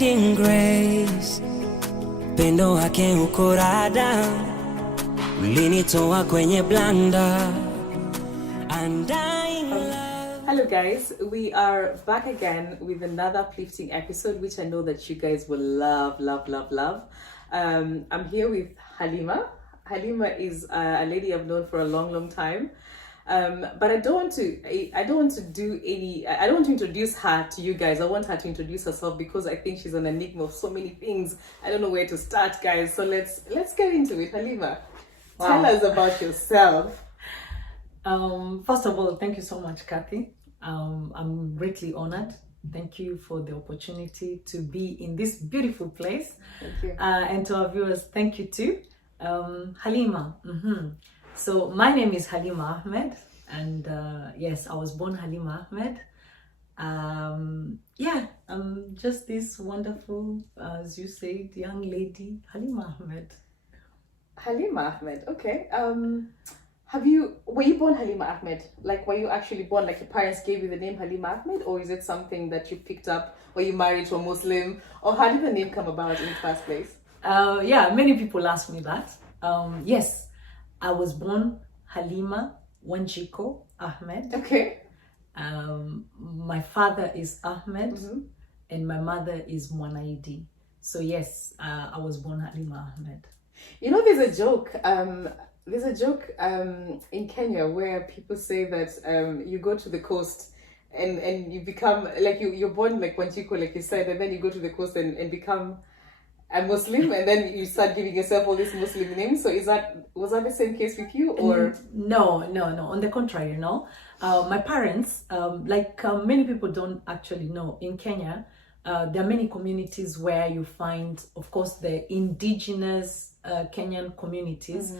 Amazing grace, pendo wake ukorada, ulinitoa kwenye blanda. Hello guys, we are back again with another uplifting episode, which I know that you guys will love. I'm here with Halima. Halima is a lady I've known for a long time. But I don't want to introduce her to you guys. I want her to introduce herself because I think she's an enigma of so many things. I don't know where to start, guys. So let's get into it. Halima, tell us about yourself. First of all, thank you so much, Kathy. I'm greatly honored. Thank you for the opportunity to be in this beautiful place. Thank you. And to our viewers, thank you too. Halima. So my name is Halima Ahmed, and yes, I was born Halima Ahmed. I'm just this wonderful, as you said, young lady, Halima Ahmed. Halima Ahmed, okay. Were you born Halima Ahmed? Like, were you actually born, like your parents gave you the name Halima Ahmed, or is it something that you picked up? Were you married to a Muslim, or how did the name come about in the first place? Many people ask me that. Yes, I was born Halima Wanjiko Ahmed. Okay. My father is Ahmed, and my mother is Mwanaidi. So yes, I was born Halima Ahmed. You know, there's a joke in Kenya where people say that you go to the coast and you become like you're born like Wanjiko, like you said, and then you go to the coast and become a Muslim, and then you start giving yourself all these Muslim names. So was that the same case with you, or? No. On the contrary, my parents, many people don't actually know, in Kenya, there are many communities where you find, of course, the indigenous Kenyan communities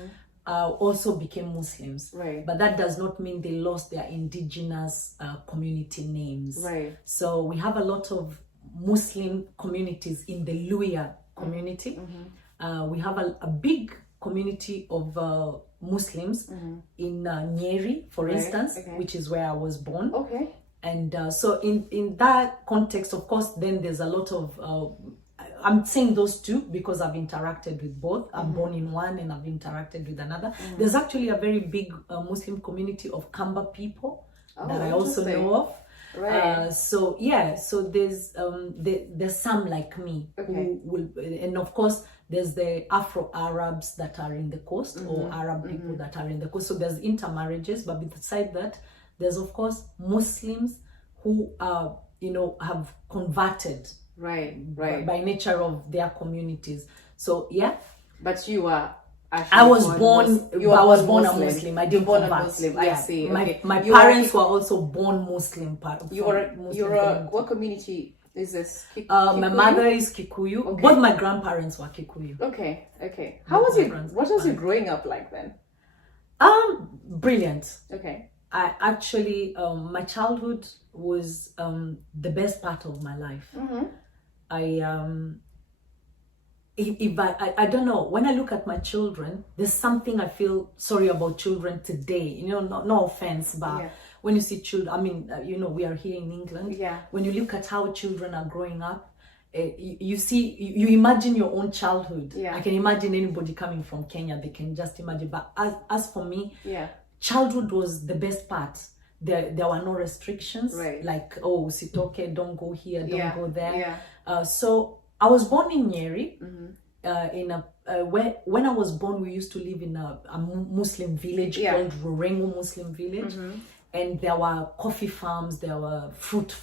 also became Muslims. Right. But that does not mean they lost their indigenous community names. Right. So we have a lot of Muslim communities in the Luhya community. We have a big community of Muslims in Nyeri, for instance, which is where I was born. Okay. And so in that context, of course, then there's a lot of I'm saying those two because I've interacted with both. I'm born in one and I've interacted with another. There's actually a very big Muslim community of Kamba people that I also know of. Right. So there's some like me who will, and of course there's the Afro-Arabs that are in the coast, or Arab people that are in the coast. So there's intermarriages, but beside that, there's of course Muslims who have converted by nature of their communities. So yeah. But you are. I was born a Muslim. I didn't born convert. a Muslim. I see. Okay. My parents were also born Muslim. What community is this? My mother is Kikuyu. Okay. Both my grandparents were Kikuyu. Okay. What was it growing up like then? Brilliant. Okay. I actually, my childhood was the best part of my life. I don't know, when I look at my children, there's something I feel sorry about children today. No offense, but when you see children, we are here in England. Yeah. When you look at how children are growing up, you imagine your own childhood. Yeah. I can imagine anybody coming from Kenya, they can just imagine. But as for me, childhood was the best part. There were no restrictions, like, oh, usitoke, don't go here, don't go there. So I was born in Nyeri. When I was born, we used to live in a Muslim village called Rurengo Muslim Village, and there were coffee farms. There were fruit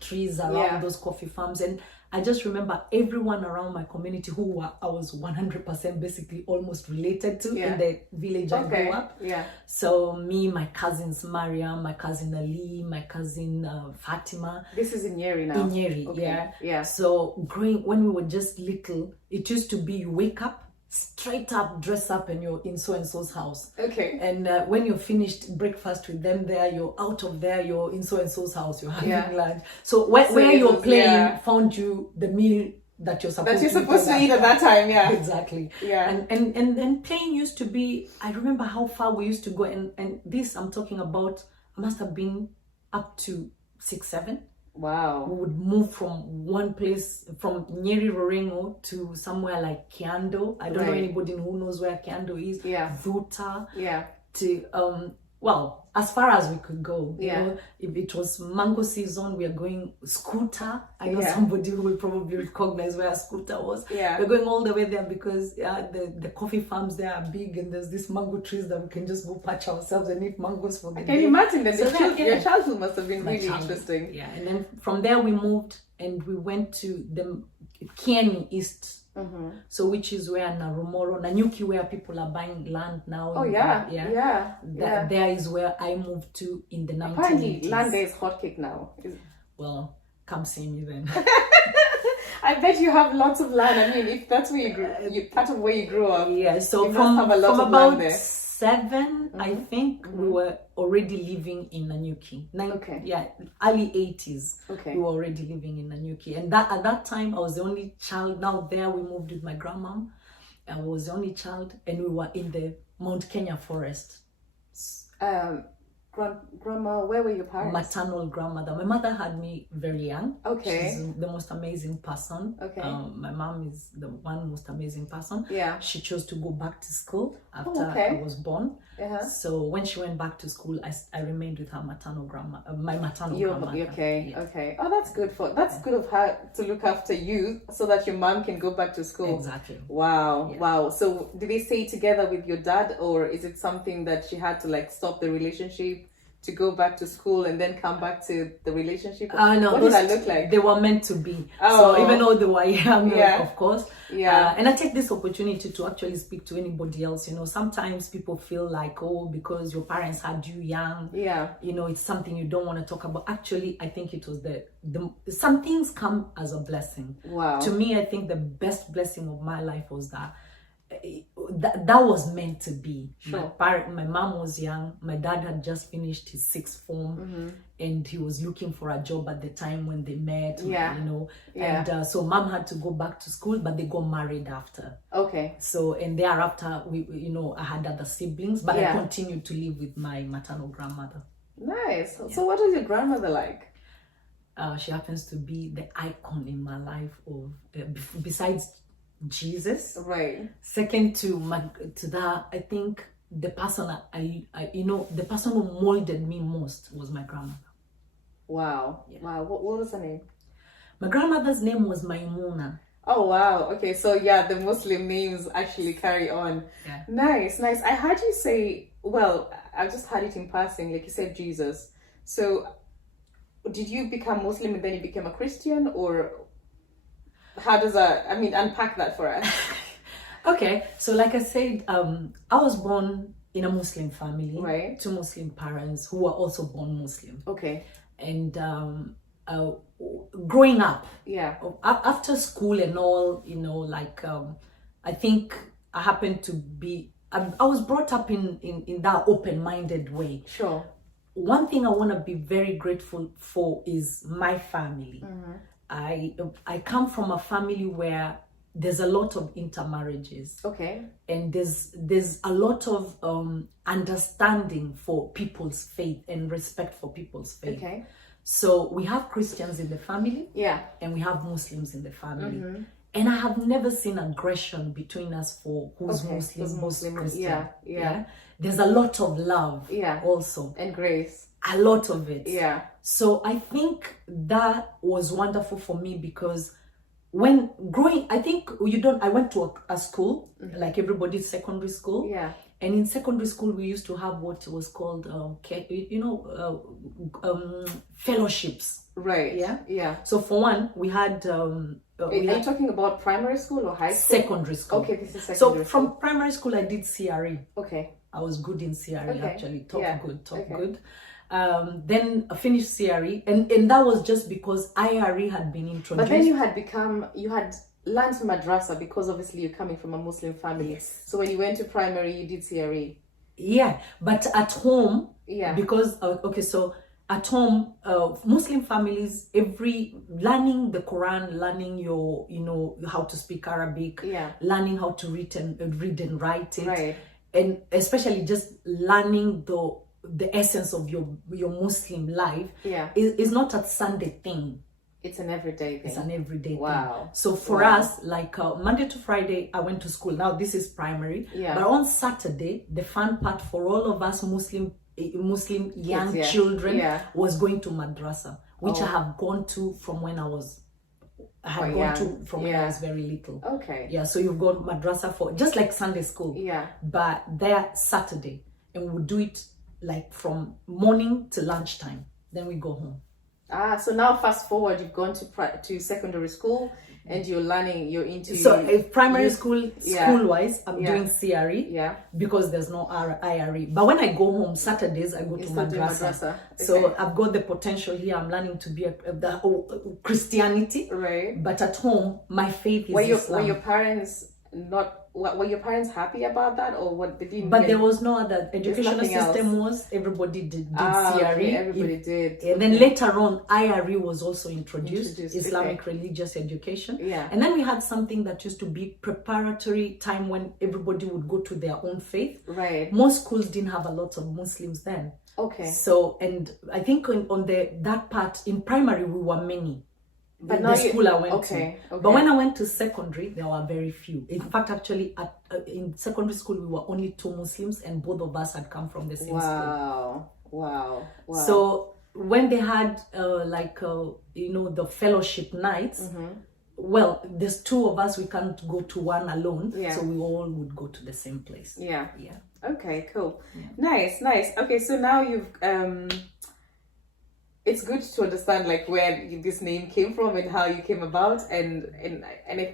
trees around those coffee farms, and I just remember everyone around my community who I was 100% basically almost related to in the village I grew up. Yeah. So me, my cousins Mariam, my cousin Ali, my cousin Fatima. This is in Nyeri now. In Nyeri, yeah. So when we were just little, it used to be you wake up, straight up, dress up, and you're in so-and-so's house. Okay. And when you're finished breakfast with them there, you're out of there, you're in so-and-so's house, you're having lunch. So where you're playing found you the meal that you're supposed to eat at that time. Yeah. Exactly. Yeah. And then playing used to be, I remember how far we used to go, and this I'm talking about, I must have been up to 6, 7. Wow. We would move from one place, from Nyeri Rorengo to somewhere like Kiando. I don't know anybody who knows where Kiando is. Yeah. Vuta. Yeah. To well, as far as we could go. You Yeah. know, if it was mango season, we are going Scooter. I know Yeah. somebody who will probably recognize where Scooter was. Yeah. We're going all the way there because the coffee farms there are big, and there's these mango trees that we can just go patch ourselves and eat mangoes for the day. Can you imagine that? So Your childhood must have been My really childhood. interesting. Yeah, and then from there we moved and we went to the Kieni East. So which is where Narumoro, Nanyuki, where people are buying land now. Oh yeah. There is where I moved to in the 1980s. Apparently, land there is hotcake now. Well, come see me then. I bet you have lots of land. I mean, if that's where part of where you grew up. Yeah, so you from must have a lot of about land there. 7, I think, we were already living in Nanyuki. Okay. Yeah, early 80s. Okay. We were already living in Nanyuki. And that at that time, I was the only child. Now there we moved with my grandma. I was the only child, and we were in the Mount Kenya forest. Grandma, where were your parents? Maternal grandmother. My mother had me very young. Okay. She's the most amazing person. Okay. My mom is the one most amazing person. Yeah. She chose to go back to school after okay. I was born. Uh-huh. So when she went back to school, I remained with her maternal grandma, my maternal You're grandmother. okay. Yeah. Okay. Oh, that's good of her to look after you so that your mom can go back to school. Exactly. Wow. Yeah. Wow. So did they stay together with your dad, or is it something that she had to like stop the relationship to go back to school and then come back to the relationship? No, what did that look like? They were meant to be. Oh. So even though they were young, Yeah. of course. Yeah. And I take this opportunity to actually speak to anybody else. You know, sometimes people feel like, oh, because your parents had you young, Yeah. you know, it's something you don't want to talk about. Actually, I think it was the some things come as a blessing. Wow. To me, I think the best blessing of my life was that was meant to be. Sure. My mom was young. My dad had just finished his 6th form, and he was looking for a job at the time when they met. Yeah. You know, Yeah. and so mom had to go back to school, but they got married after. Okay. So and thereafter, you know, I had other siblings, but Yeah. I continued to live with my maternal grandmother. Nice. So what was your grandmother like? She happens to be the icon in my life of besides Jesus. Right. Second to that, I think the person the person who molded me most was my grandmother. Wow. Yeah. Wow. What was her name? My grandmother's name was Maimuna. Oh wow. Okay, so yeah, the Muslim names actually carry on. Yeah. Nice. I heard you say, well, I just heard it in passing, like you said Jesus. So did you become Muslim and then you became a Christian, or how does that, I mean, unpack that for us. Okay, so like I said, I was born in a Muslim family, Right. 2 Muslim parents who were also born Muslim. Okay. And growing up, Yeah. after school and all, you know, like I think I happened to be, I was brought up in that open-minded way. Sure. One thing I want to be very grateful for is my family. I come from a family where there's a lot of intermarriages. Okay. And there's a lot of understanding for people's faith and respect for people's faith. Okay. So we have Christians in the family, Yeah. and we have Muslims in the family. And I have never seen aggression between us for who's Okay, Muslim, who's who's Muslim. Christian. Yeah. There's a lot of love. Yeah. Also, And Grace. a lot of it. Yeah. So I think that was wonderful for me because when growing, I think I went to a school, like everybody's secondary school. Yeah. And in secondary school, we used to have what was called, fellowships. Right. Yeah. Yeah. So for one, we had... Are you talking about primary school or high school? Secondary school. Okay, this is So secondary school. from primary school, I did CRE. Okay. I was good in CRE, Okay. actually. Top Yeah. good. Then I finished CRE, and that was just because IRE had been introduced. But then you had learned from madrasa because obviously you're coming from a Muslim family. Yes. So when you went to primary, you did CRE. Yeah, but at home, Yeah. because so at home, Muslim families, learning the Quran, learning your, how to speak Arabic, Yeah. learning how to read and write it, Right. and especially just learning the essence of your Muslim life, Yeah. is not a Sunday thing. It's an everyday thing. It's an everyday Wow. thing. So for us, like Monday to Friday, I went to school. Now this is primary. Yeah. But on Saturday, the fun part for all of us Muslim young Kids, yeah. children Yeah. was going to madrasa, which Oh. I have gone to from when I was. I had Quite gone young. to from when I was very little. Okay. Yeah, so you've got madrasa for just like Sunday school. Yeah. But there Saturday, and we would do it like from morning to lunchtime. Then we go home. So now fast forward, you've gone to secondary school, and you're into. So if primary school, Yeah. school-wise, I'm Yeah. doing CRE. Yeah. Because there's no IRE. But when I go home Saturdays, I go to You're still doing madrasa. madrasa. So Okay. I've got the potential here. I'm learning to be Christianity. Right. But at home, my faith is Were Islam. your parents not? Were your parents happy about that, or what? They didn't. But there was no other educational nothing system. Everybody did CRE. Okay, everybody did. And then later on, IRE was also introduced, Islamic okay. religious education. Yeah. And then we had something that used to be preparatory time when everybody would go to their own faith. Right. Most schools didn't have a lot of Muslims then. Okay. So, and I think on that part, in primary, we were many. But The now school I went okay. to. But when I went to secondary, there were very few. In fact, actually, in secondary school, we were only 2 Muslims, and both of us had come from the same school. Wow. So when they had the fellowship nights, well, there's 2 of us, we can't go to one alone. Yeah. So we all would go to the same place. Yeah. Yeah. Okay, cool. Yeah. Nice. Okay, so now you've it's good to understand like where this name came from and how you came about, and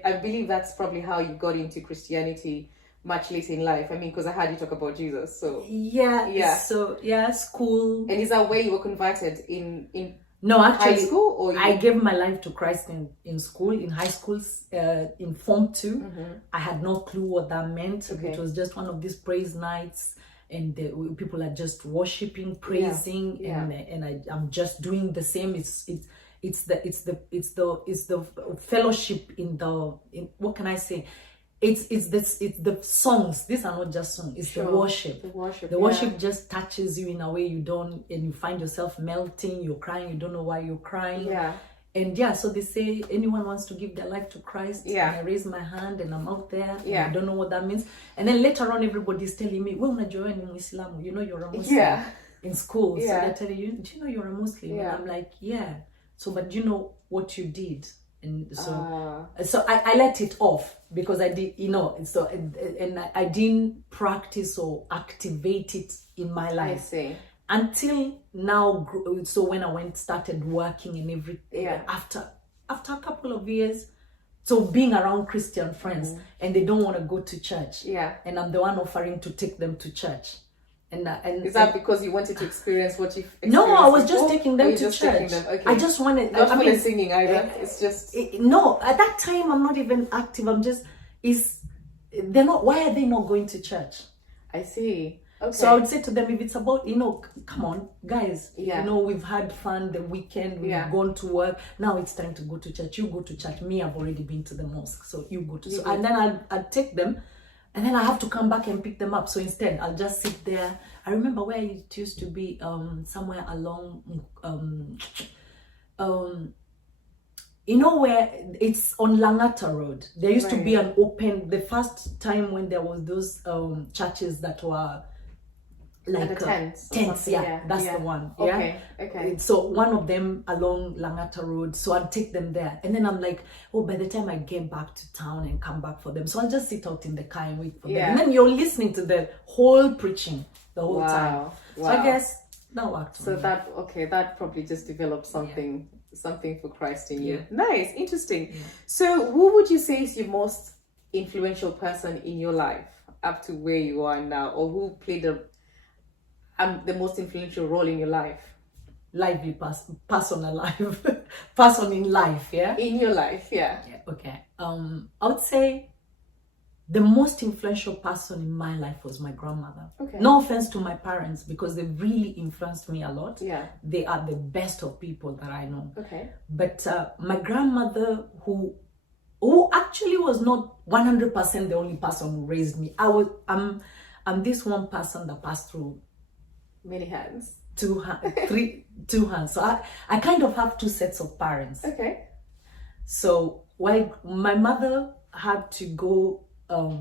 I believe that's probably how you got into Christianity much later in life. I mean, because I heard you talk about Jesus, so Yeah. So school. And is that where you were converted in No, actually, high school, or I gave my life to Christ in school, in high school, in Form 2. I had no clue what that meant. Okay. It was just one of these praise nights, and people are just worshiping, praising, and I'm just doing the same. It's the fellowship in what can I say? It's the songs. These are not just songs. It's the worship. The worship just touches you in a way you don't, and you find yourself melting. You're crying. You don't know why you're crying. Yeah. And so they say anyone wants to give their life to Christ. Yeah. And I raise my hand and I'm out there. Yeah. And I don't know what that means. And then later on, everybody's telling me, well, unajua ni Muislamu. You know you're a Muslim. Yeah. In school. Yeah. So they're telling you, do you know you're a Muslim? Yeah. And I'm like, yeah. So, but do you know what you did? And so I let it off because I did, so and I didn't practice or activate it in my life. I see. Until now, so when I started working and everything, after a couple of years, so being around Christian friends, and they don't want to go to church, and I'm the one offering to take them to church. And is that because you wanted to experience what you've experienced? No, I was just before? taking them to church. Okay. I just wanted. Not for the singing either. It's just no. At that time, I'm not even active. I'm just they're not. Why are they not going to church? I see. Okay. So I would say to them, if it's about, come on, guys, Yeah. We've had fun the weekend, we've gone to work, now it's time to go to church. You go to church. Me, I've already been to the mosque, so you go to. And then I'd take them, and then I have to come back and pick them up. So instead, I'll just sit there. I remember where it used to be, somewhere along, where it's on Langata Road. There used to be an open, the first time when there was those churches that were like tents, that's the one. Okay. So one of them along Langata Road, so I'd take them there, and then I'm like, by the time I get back to town and come back for them, so I'll just sit out in the car and wait for them, and then you're listening to the whole preaching the whole time. So I guess that worked for me. That probably just developed something for Christ in you. Nice, interesting. So who would you say is your most influential person in your life up to where you are now, or who played the most influential role in your life? Lively person alive. Person in life, in your life, okay. I would say the most influential person in my life was my grandmother. Okay. No offense to my parents, because they really influenced me a lot. They are the best of people that I know. Okay. But my grandmother, who actually was not 100% the only person who raised me. I'm this one person that passed through Many hands. Two hands. So I kind of have two sets of parents. Okay. So while my mother had to go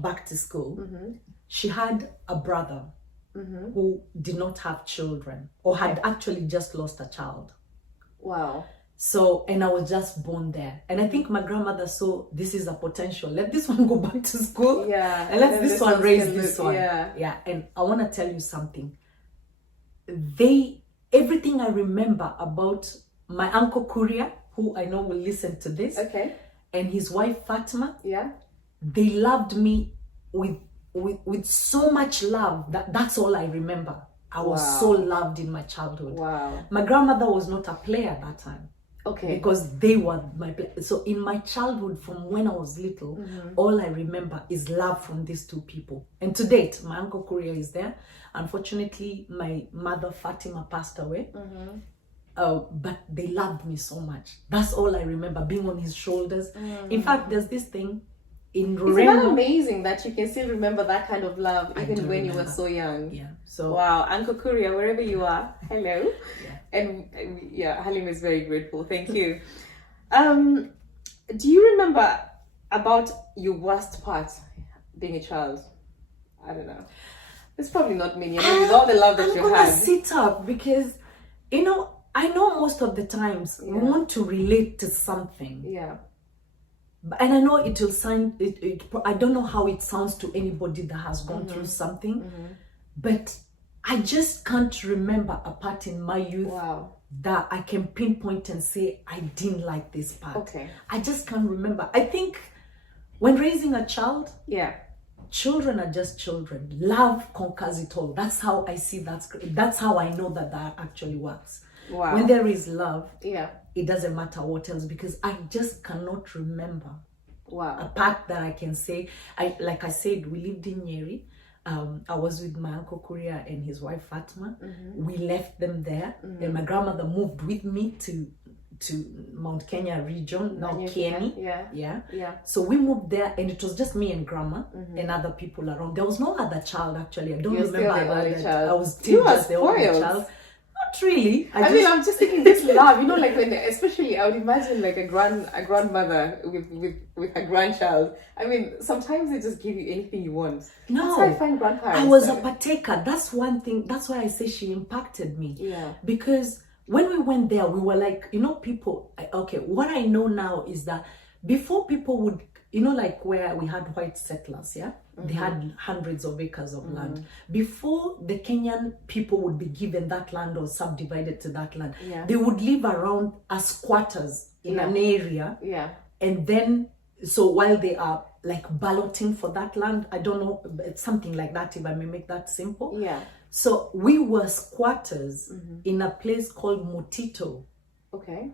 back to school, she had a brother who did not have children, or had actually just lost a child. Wow. So, and I was just born there. And I think my grandmother saw this is a potential. Let this one go back to school. Yeah. And let this one raise this one. Yeah. Yeah. And I want to tell you something. Everything I remember about my uncle Kuria, who I know will listen to this, Okay. and his wife Fatima, Yeah. they loved me with so much love that's all I remember. I was so loved in my childhood. Wow. My grandmother was not a player at that time. Okay. Because they were my so in my childhood, from when I was little, all I remember is love from these two people. And to date, my uncle Korea is there. Unfortunately, my mother Fatima passed away. But they loved me so much. That's all I remember, being on his shoulders. In fact, there's this thing in Isn't that amazing that you can still remember that kind of love even when you were so young? Yeah. So wow, Uncle Kuria, wherever you are, hello. Yeah. And yeah, Halim is very grateful. Thank you. Do you remember about your worst part being a child? I don't know. It's probably not many. I mean, with all the love that you I'm had. gonna sit up because, I know most of the times we want to relate to something. Yeah. And I know it will sound, I don't know how it sounds to anybody that has gone through something, but I just can't remember a part in my youth that I can pinpoint and say, I didn't like this part. Okay. I just can't remember. I think when raising a child, children are just children. Love conquers it all. That's how I see that's how I know that actually works. Wow. When there is love, it doesn't matter what else, because I just cannot remember a part that I can say. Like I said, we lived in Nyeri. I was with my uncle Kuria and his wife Fatima. We left them there, and my grandmother moved with me to Mount Kenya region, now Kieni. Yeah. So we moved there, and it was just me and grandma and other people around. There was no other child actually. I don't remember. I was still just the only child. Not really. I mean, I'm just thinking this love, like when, especially I would imagine like a grandmother with a grandchild. I mean, sometimes they just give you anything you want. No, that's how I find grandparents. I was a partaker. That's one thing. That's why I say she impacted me. Yeah. Because when we went there, we were like, people. Okay, what I know now is that before people would, like where we had white settlers, they had hundreds of acres of land. Before the Kenyan people would be given that land or subdivided to that land, they would live around as squatters in an area. Yeah. And then, so while they are like balloting for that land, I don't know, it's something like that, if I may make that simple. Yeah. So we were squatters in a place called Mutito. Okay.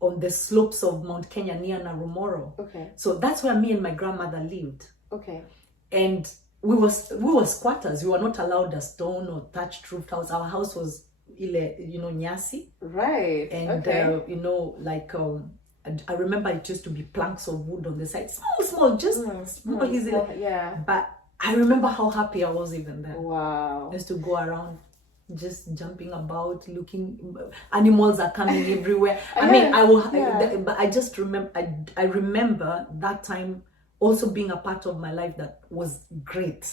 On the slopes of Mount Kenya near Narumoro. Okay. So that's where me and my grandmother lived. Okay. And we were squatters. We were not allowed a stone or thatched roofed house. Our house was nyasi. Right. And I remember it used to be planks of wood on the side. Small, just small, easy. Yeah. But I remember how happy I was even there. Wow. I used to go around just jumping about, looking, animals are coming everywhere. But I just remember, I remember that time also being a part of my life that was great.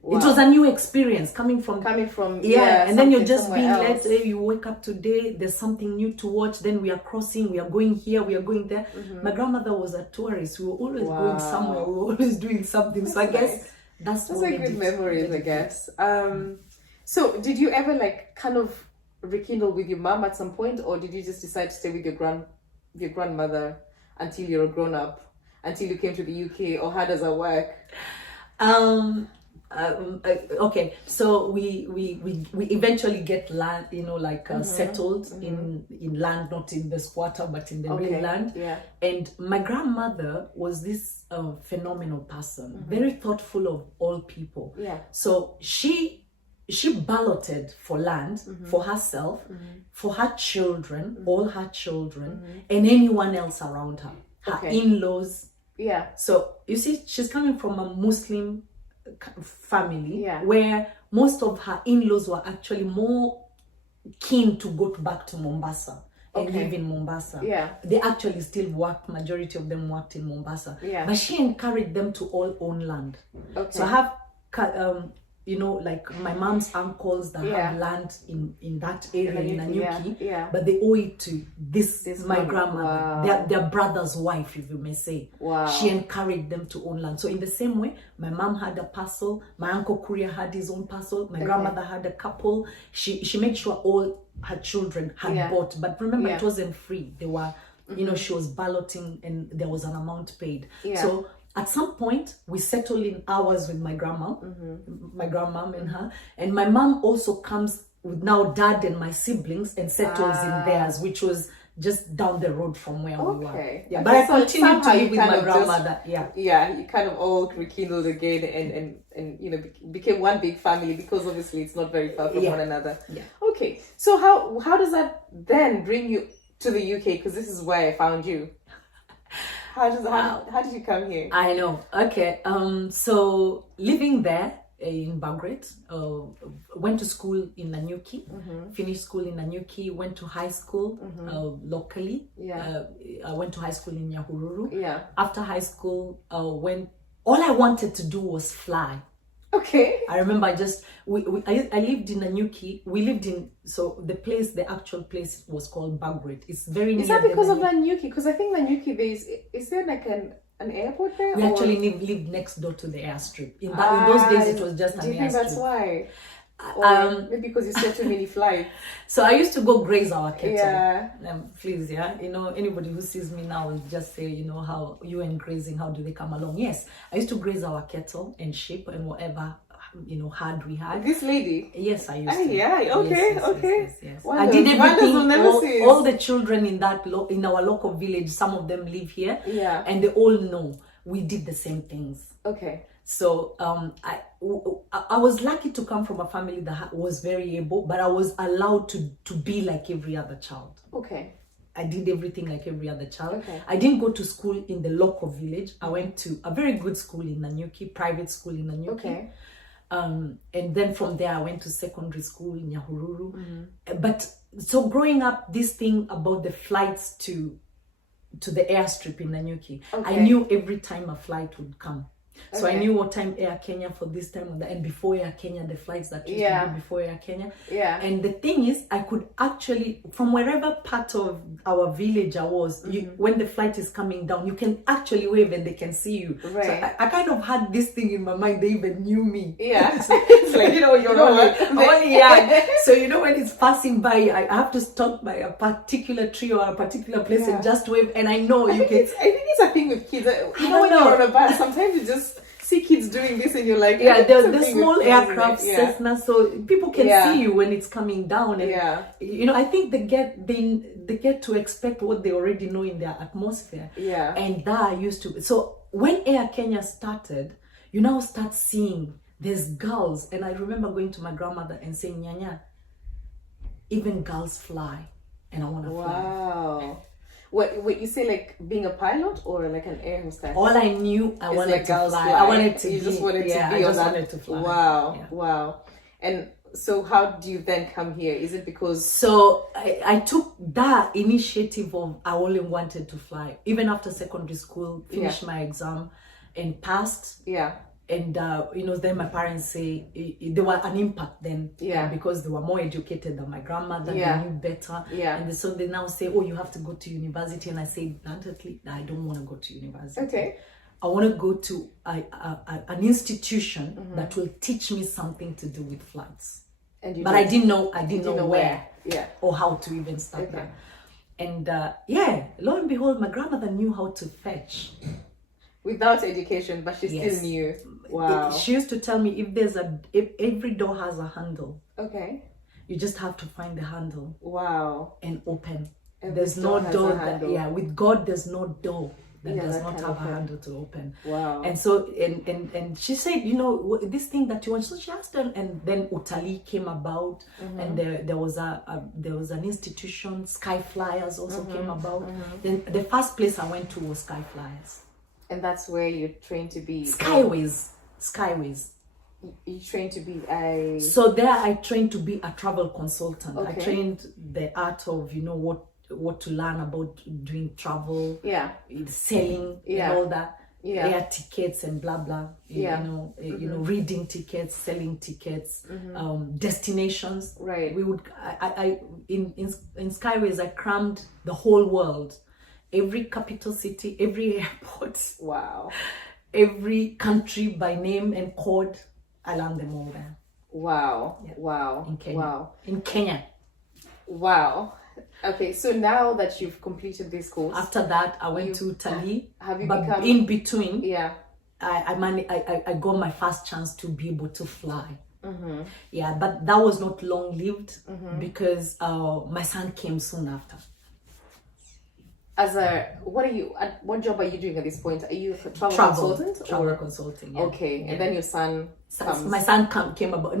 Wow. It was a new experience coming from and then you're just being led. Hey, you wake up today, there's something new to watch, then we are crossing, we are going here, we are going there. My grandmother was a tourist. We were always going somewhere, we were always doing something. So I guess that's a good memories, I guess. So did you ever kind of rekindle with your mom at some point, or did you just decide to stay with your grandmother until you're a grown up? Until you came to the UK, or how does that work? Okay, so we eventually get land, settled in land, not in the squatter, but in the real land. Yeah. And my grandmother was this phenomenal person, very thoughtful of all people. Yeah. So she balloted for land for herself, for her children, all her children, and anyone else around her, her in-laws. Yeah. So you see, she's coming from a Muslim family, Yeah. where most of her in-laws were actually more keen to go back to Mombasa and Okay. live in Mombasa. Yeah. They actually still worked, majority of them worked in Mombasa. Yeah. But she encouraged them to all own land. Okay. So I have, you know, like my mom's uncles that Yeah. have land in that area, in Nanyuki, yeah. but they owe it to this my family. grandmother, Wow. their brother's wife, if you may say. Wow. She encouraged them to own land. So in the same way, my mom had a parcel, my uncle Kuria had his own parcel, my grandmother had a couple. She made sure all her children had bought, but remember it wasn't free. They were, you know, she was balloting and there was an amount paid. Yeah. So at some point we settled in ours with my grandma, my grandmom and her, and my mom also comes with now dad and my siblings and settles in theirs, which was just down the road from where we were. Yeah, but I continued to live with my grandmother. Yeah, you kind of all rekindled again and you know became one big family, because obviously it's not very far from one another. Yeah. Okay, so how does that then bring you to the UK? Because this is where I found you. How did you come here? I know. Okay. So living there in Bagret, went to school in Nanyuki, finished school in Nanyuki, went to high school locally. Yeah. I went to high school in Nyahururu. Yeah. After high school, all I wanted to do was fly. Okay. I remember I lived in Nanyuki. We lived in, so the actual place was called Bagret. It's very near. Is that because of Nanyuki? Because I think Nanyuki is there like an airport there? We actually lived next door to the airstrip. In those days, it was just an airstrip. Do you think that's why? Or maybe because you said too many flights. So I used to go graze our cattle. Yeah. Please, yeah. You know, anybody who sees me now will just say, you know, how you and grazing, how do they come along? Yes, I used to graze our cattle and sheep and whatever, you know, herd we had. This lady? Yes, I used to. Yeah, okay, yes. Wonders. I did everything. Will never cease. All the children in in our local village, some of them live here. Yeah. And they all know we did the same things. Okay. So I was lucky to come from a family that was very able, but I was allowed to be like every other child. Okay. I did everything like every other child. Okay. I didn't go to school in the local village. I went to a very good school in Nanyuki, private school in Nanyuki. Okay. And then from there I went to secondary school in Nyahururu. But so growing up, this thing about the flights to the airstrip in Nanyuki, I knew every time a flight would come. So I knew what time Air Kenya for this time, and before Air Kenya, the flights that used to be before Air Kenya. Yeah. And the thing is, I could actually, from wherever part of our village I was, when the flight is coming down, you can actually wave and they can see you. Right. So I kind of had this thing in my mind. They even knew me. Yeah. So it's like, you know, you're only young. So you know, when it's passing by, I have to stop by a particular tree or a particular place and just wave. And I know I think it's a thing with kids. You know, when you're on a bus, sometimes you just see kids doing this and you're like, the small aircraft Cessna, so people can see you when it's coming down, and you know, I think they get to expect what they already know in their atmosphere. And that used to, so when Air Kenya started, you now start seeing there's girls, and I remember going to my grandmother and saying, Nyanya, even girls fly, and I want to fly. Wow. What you say, like being a pilot or like an air hostess? All I knew, I wanted to fly. I wanted to. You just wanted to be. I just wanted to fly. Wow, wow. And so, how do you then come here? Is it because? So I took that initiative of I only wanted to fly. Even after secondary school, finished my exam, and passed. Yeah. And you know, then my parents say they were an impact then, because they were more educated than my grandmother. They knew better, and so they now say, "Oh, you have to go to university." And I say, "Bluntly, I don't want to go to university. Okay, I want to go to an institution that will teach me something to do with flights." But I didn't know where, or how to even start that. And lo and behold, my grandmother knew how to fetch. Without education, but she still knew. Wow. She used to tell me if every door has a handle. Okay. You just have to find the handle. Wow. And open. There's no door with God there's no door that does not have a handle to open. Wow. And so and she said, you know, this thing that you want. So she asked them, and then Utali came about, and there was an institution, Sky Flyers also came about. Then the first place I went to was Sky Flyers. And that's where you're trained to be. Skyways. Skyways. You trained to be a... So there I trained to be a travel consultant. Okay. I trained the art of, what to learn about doing travel, selling, and all that, air tickets and blah blah. Reading tickets, selling tickets, destinations. Right. We would. In Skyways, I crammed the whole world, every capital city, every airport. Wow. Every country by name and code. I learned them all there. Wow. Yeah. Wow. In Kenya. Wow. In Kenya. Wow. Okay, so now that you've completed this course, after that I went to Italy. Have you but become... in between, I got my first chance to be able to fly. Yeah, but that was not long lived because my son came soon after. What job are you doing at this point? Are you a travel consultant? Travel consulting. Yeah. Okay, and then your son comes. My son came about.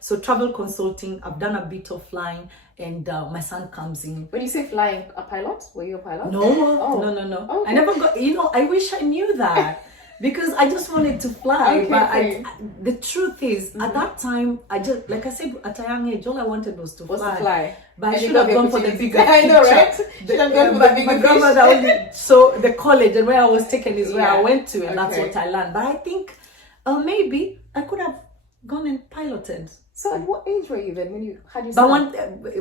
So travel consulting. I've done a bit of flying, and my son comes in. When you say flying, a pilot? Were you a pilot? No, no. Okay. I never got. I wish I knew that. Because I just wanted to fly, Okay. The truth is, at that time, like I said, at a young age, all I wanted was to fly. But I should have gone for the bigger I know, picture. right? Should have gone for the bigger My grandmother only, so the college and where I was taken is where I went to, and that's what I learned. But I think maybe I could have gone and piloted. So at what age were you then when you had your son?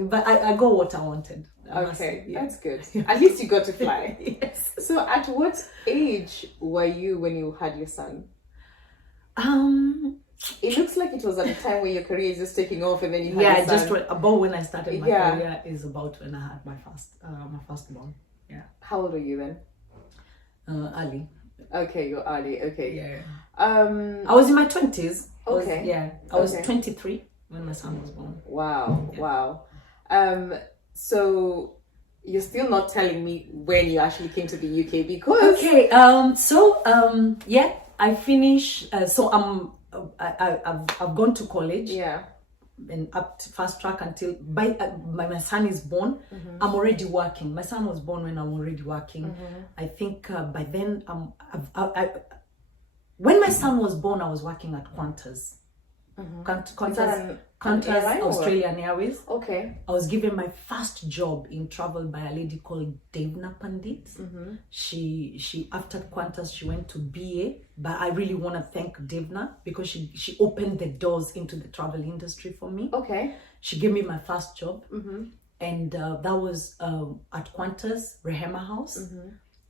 But I got what I wanted. Okay, that's good. At least you got to fly. Yes. So at what age were you when you had your son? It looks like it was at a time where your career is just taking off, and then you had your son. About when I started my career is about when I had my firstborn. Yeah. How old were you then? Early. Okay, you're early. Okay. Yeah. I was in my 20s. Okay. I was 23 when my son was born. Wow. Yeah. Wow. So you're still not telling me when you actually came to the UK because... Okay. I finished. I've gone to college. Yeah. And up to fast track until my son is born. I'm already working. My son was born when I'm already working. I think by then when my son was born, I was working at Qantas. Qantas, Australian Airways. Okay. I was given my first job in travel by a lady called Devna Pandit. She after Qantas she went to BA, but I really want to thank Devna because she opened the doors into the travel industry for me. Okay. She gave me my first job, and that was at Qantas Rehema House.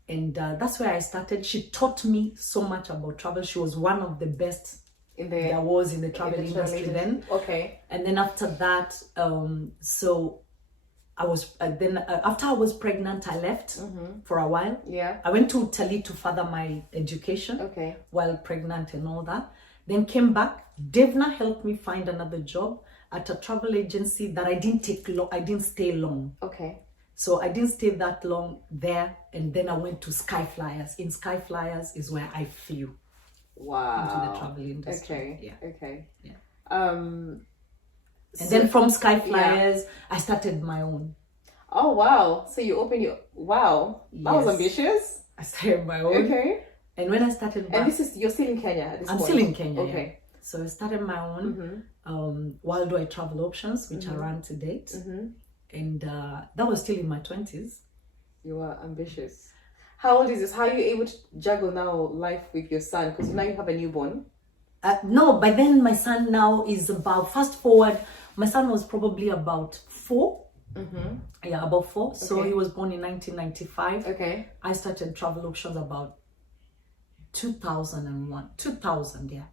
And that's where I started. She taught me so much about travel. She was one of the best there was in the travel industry then. Okay. And then after that, so I was after I was pregnant, I left for a while. Yeah. I went to Italy to further my education. Okay. While pregnant and all that. Then came back. Devna helped me find another job at a travel agency that I didn't stay long. Okay. So I didn't stay that long there, and then I went to Sky Flyers. In Sky Flyers is where I flew. Wow. Into the travel industry. Okay. Yeah. Okay. Yeah. And then from Sky Flyers, I started my own. Oh wow! So you opened your That was ambitious. I started my own. Okay. And when I started, you're still in Kenya at this point. I'm still in Kenya. Okay. Yeah. So I started my own. While do I travel options, which I ran to date, and that was still in my 20s. You were ambitious. How old is this? How are you able to juggle now life with your son? Because now you have a newborn. No, by then my son now is about, fast forward, my son was probably about 4. Yeah, about 4. So he was born in 1995. Okay. I started travel options about 2000, yeah.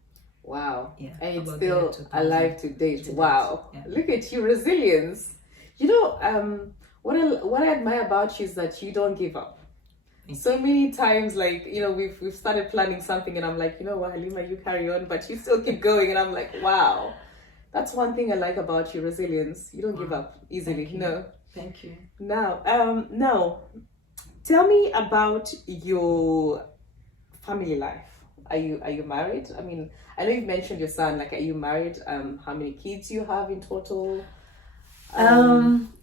Wow. Yeah. And it's still alive to date. Wow. Yeah. Look at you, resilience. What I admire about you is that you don't give up. So many times, like, we've started planning something and I'm like, what, Halima, you carry on, but you still keep going. And I'm like, wow, that's one thing I like about you, resilience. You don't give up easily. No. Thank you. Now, tell me about your family life. Are you married? I mean, I know you've mentioned your son. Like, are you married? How many kids you have in total?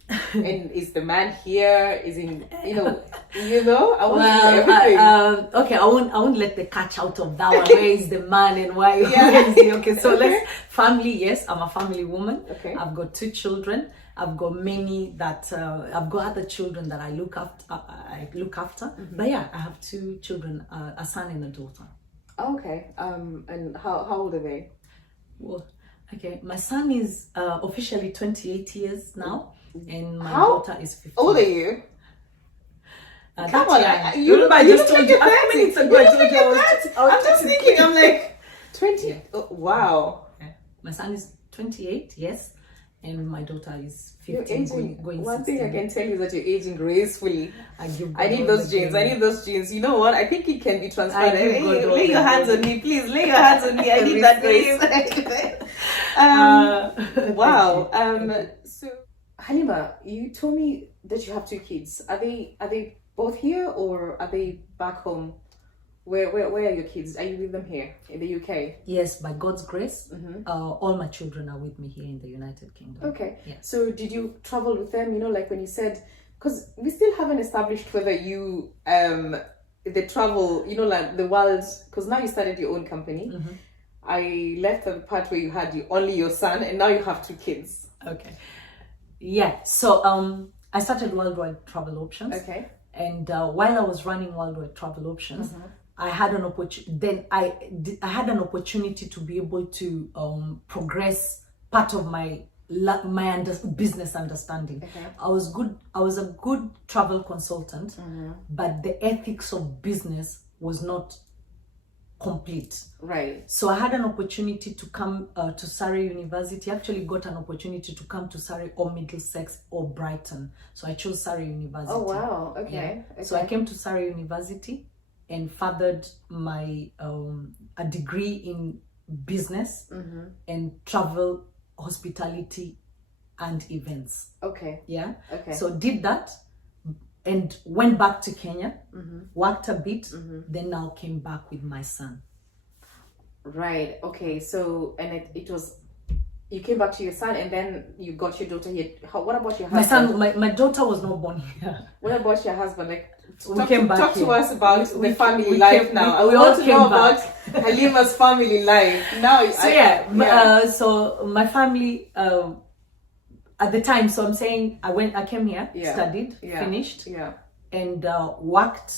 And is the man here? Is in I want to know Well, everything. okay, I won't let the catch out of that one. Where is the man and why? Yeah. Where is he? Okay, so Okay. let's family. Yes, I'm a family woman. Okay. I've got 2 children. I've got many that I've got other children that I look after. But yeah, I have 2 children, a son and a daughter. Okay. And how old are they? Well, okay, my son is officially 28 years now, and my How daughter is 15. old are you? Come Come on, Remember, I just told look you like a you're few minutes 30. ago. I You told look you I like was. that. I'm just thinking. I'm like 20. Yeah. Oh, wow. Yeah. My son is 28, yes, and my daughter is You're 15. aging. Going One thing I 16. can tell you is that you're aging gracefully. I give I God need all those the genes. glory. I need those genes. You know what? I think it can be transferred. I give God all Lay the your hands glory. on me, please. Lay your hands on me. I need that grace. Wow. So Halima, you told me that you have 2 kids. Are they both here or are they back home? Where are your kids? Are you with them here in the UK? Yes, by God's grace, all my children are with me here in the United Kingdom. Okay. Yeah. So did you travel with them? Like when you said, because we still haven't established whether you the travel, like the world, because now you started your own company. I left the part where you had only your son, and now you have 2 kids. Okay. Yeah. So I started Worldwide Travel Options. Okay. And while I was running Worldwide Travel Options, I had an opportunity. Then I had an opportunity to be able to progress part of my business understanding. Okay. I was a good travel consultant, but the ethics of business was not complete. Right. So I had an opportunity to come to Surrey University. Actually got an opportunity to come to Surrey or Middlesex or Brighton. So I chose Surrey University. Oh wow. Okay. Yeah. Okay. So I came to Surrey University and furthered my a degree in business and travel, hospitality and events. Okay. Yeah. Okay. So did that and went back to Kenya, worked a bit, then now came back with my son. Right. Okay. So and it was you came back to your son and then you got your daughter here. What about your husband? My daughter was not born here. What about your husband? Like We came back talk to here. us about We the family we life came- now. we I all want to came know back. about Halima's family life. Now So so my family at the time, so I'm saying I came here, studied, finished, and worked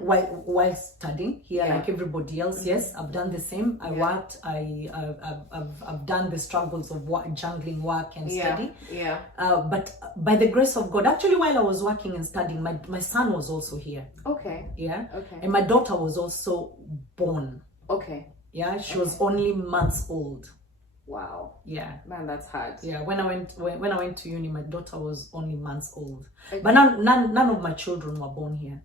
while studying here like everybody else. Yes, I've done the same. I worked. I've done the struggles of jungling work and study. But by the grace of God, actually, while I was working and studying, my son was also here. Okay. Yeah. Okay. And my daughter was also born. Okay. Yeah, she was only months old. Wow. Yeah. Man, that's hard. Yeah, when I went to uni, my daughter was only months old. Okay. But none of my children were born here.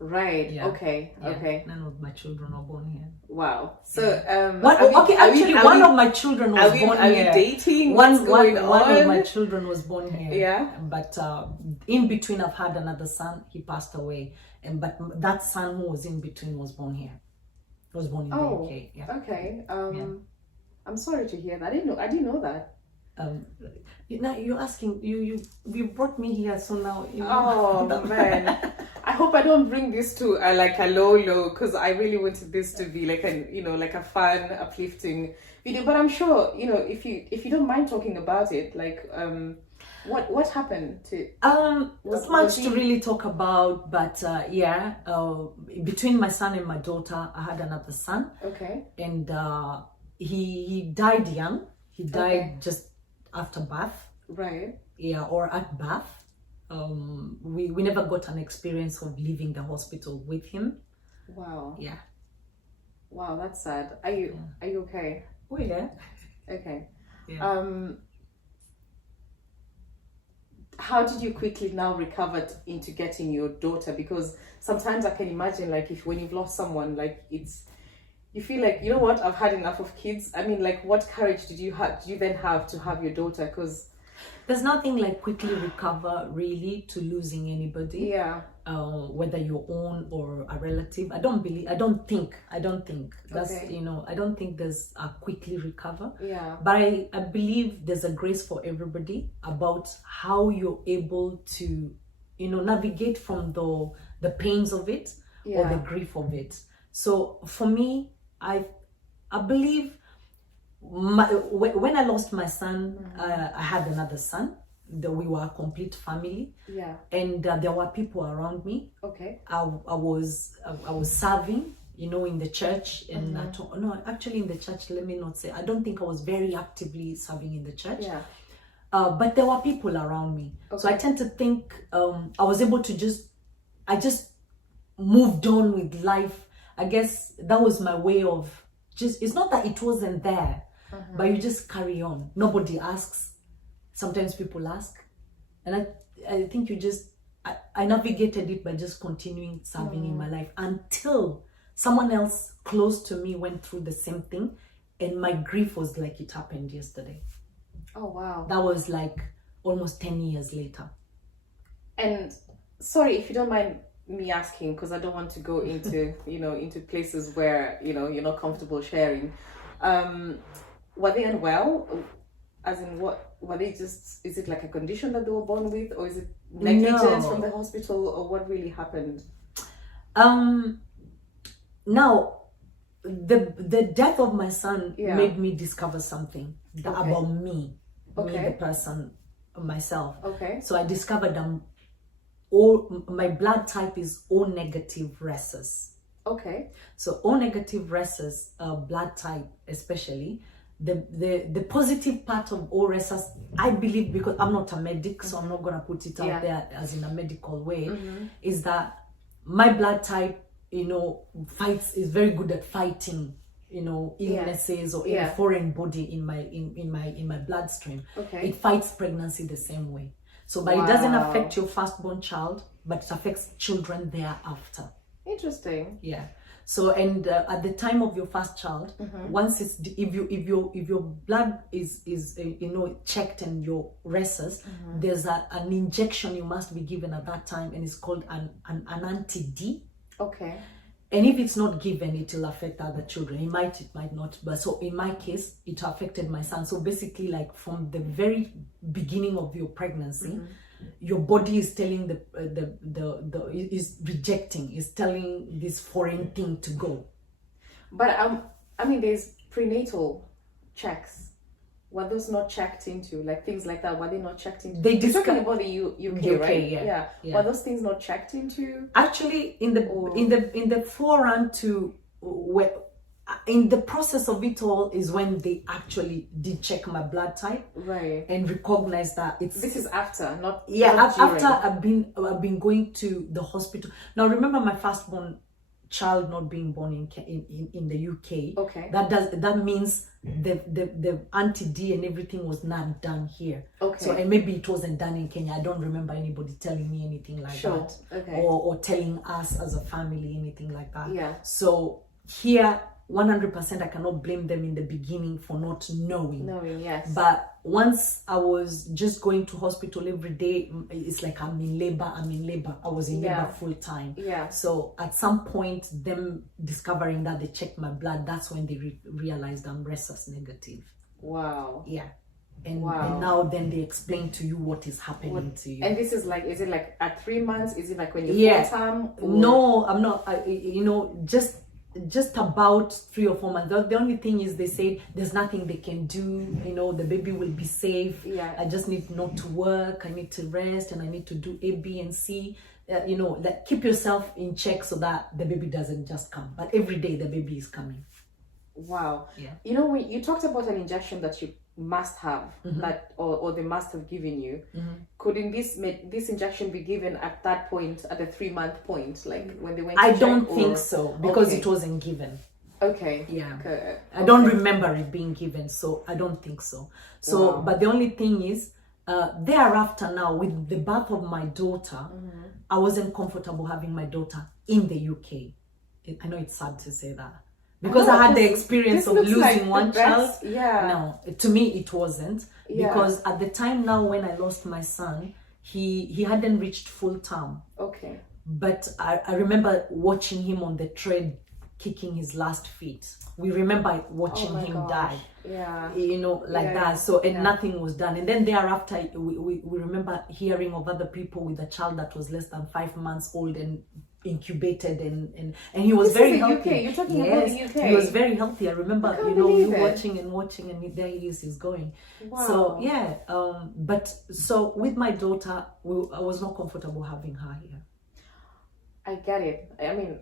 Right. Yeah. Okay. Yeah, Okay. none of my children were born here. Wow. So One of my children was born are here. we dating? One What's of my children was born here. Yeah. But in between, I've had another son. He passed away, but that son who was in between was born here. Was born in the UK. Yeah. Okay. I'm sorry to hear that. I didn't know that. Now you're asking you brought me here, so now Oh man, I hope I don't bring this to like a low because I really wanted this to be like a fun, uplifting video. But I'm sure if you don't mind talking about it, like what happened to not much to really talk about, but between my son and my daughter, I had another son. Okay. And he died young. He died just after birth. Right. Yeah, or at birth. We never got an experience of leaving the hospital with him. Wow. Yeah. Wow, that's sad. Are you okay? Oh yeah. Okay. Yeah. How did you quickly now recover into getting your daughter? Because sometimes I can imagine, like, when you've lost someone, like, you feel like, I've had enough of kids. I mean, like, what courage did you then have to have your daughter? Because There's nothing like quickly recover really to losing anybody. Yeah. Whether your own or a relative. I don't think that's, Okay. I don't think there's a quickly recover. Yeah. But I believe there's a grace for everybody about how you're able to, navigate from the pains of it or the grief of it. So for me, I believe when I lost my son, I had another son. We were a complete family. Yeah. And there were people around me. Okay. I was serving, in the church, and no, actually in the church. Let me not say. I don't think I was very actively serving in the church. Yeah. But there were people around me, so I tend to think I was able to I just moved on with life. I guess that was my way of it's not that it wasn't there, but you just carry on. Nobody asks. Sometimes people ask, and I think I navigated it by just continuing serving in my life until someone else close to me went through the same thing, and my grief was like it happened yesterday. Oh wow. That was like almost 10 years later. And sorry if you don't mind me asking, because I don't want to go into into places where you're not comfortable sharing. Were they unwell? As in, what were they? Is it like a condition that they were born with, or is it negligence from the hospital, or what really happened? Now, the death of my son made me discover something about me, the person, myself. Okay. So I discovered all my blood type is O negative rhesus. Okay. So O negative rhesus blood type, especially. The positive part of O rhesus, I believe, because I'm not a medic, so I'm not gonna put it out there as in a medical way, is that my blood type, is very good at fighting, illnesses or any foreign body in my bloodstream. Okay. It fights pregnancy the same way. So, but it doesn't affect your firstborn child, but it affects children thereafter. Interesting. Yeah. So, and at the time of your first child, once it's if your blood is checked and your rhesus, there's an injection you must be given at that time, and it's called an anti-D. Okay. And if it's not given, it will affect other children. It might not. But so in my case, it affected my son. So basically, like from the very beginning of your pregnancy, your body is telling is rejecting, is telling this foreign thing to go. But there's prenatal checks. Were those not checked into, like things like that? Were they not checked into? You're talking about the UK, right? Yeah. Were those things not checked into? Actually, in the forerun to in the process of it all is when they actually did check my blood type, right, and recognize that it's. This is after, not after I've been going to the hospital. Now remember, my firstborn child not being born in the UK. Okay. That means the anti-D and everything was not done here. Okay. So, and maybe it wasn't done in Kenya. I don't remember anybody telling me anything like that. Okay. Or telling us as a family anything like that. Yeah. So here 100% I cannot blame them in the beginning for not knowing. Yes. But once I was just going to hospital every day, it's like I'm in labor. I was in labor full time. Yeah. So at some point, them discovering that they checked my blood, that's when they realized I'm rhesus negative. Wow. Yeah. And now then they explain to you what is happening to you. And this is like, is it like at 3 months? Is it like when you're full time? No, I'm not. Just about 3 or 4 months. The only thing is they say there's nothing they can do. The baby will be safe. Yeah. I just need not to work. I need to rest, and I need to do A, B, and C. That keep yourself in check so that the baby doesn't just come. But every day the baby is coming. Wow. Yeah. When you talked about an injection that you must have, that or they must have given you, couldn't this injection be given at that point, at the 3-month point, like when they went to I check, don't think so, because it wasn't given. Okay. Yeah. Okay. I don't remember it being given, so I don't think so. So, but the only thing is, thereafter now, with the birth of my daughter, I wasn't comfortable having my daughter in the UK. I know it's sad to say that, because I had the experience of losing like one child. Yeah. No, to me it wasn't, Yeah. because at the time now when I lost my son, he hadn't reached full term. Okay. But I remember watching him on the tread kicking his last feet. We remember watching him gosh. die. Yeah. You know, like Yeah. that. So, and Yeah. nothing was done. And then thereafter, we remember hearing of other people with a child that was less than 5 months old and incubated, and he was This very is the healthy. UK. You're talking about the UK. He was very healthy. I remember, can't you know, believe you it. watching, and there he is, he's going. Wow. So yeah, but so with my daughter, I was not comfortable having her here. I get it. I mean,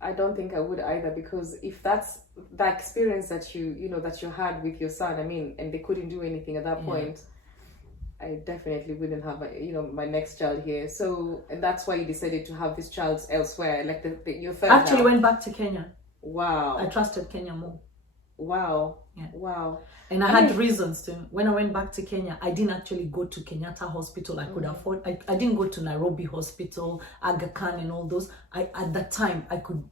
I don't think I would either, because if that's the experience that you know that you had with your son, I mean, and they couldn't do anything at that point, I definitely wouldn't have my next child here. So, and that's why you decided to have this child elsewhere, like your third. I actually now. went back to Kenya. Wow. I trusted Kenya more. Wow. Yeah. Wow. And I had reasons to. When I went back to Kenya, I didn't actually go to Kenyatta Hospital. I could afford. I didn't go to Nairobi Hospital, Aga Khan, and all those. At that time, I could.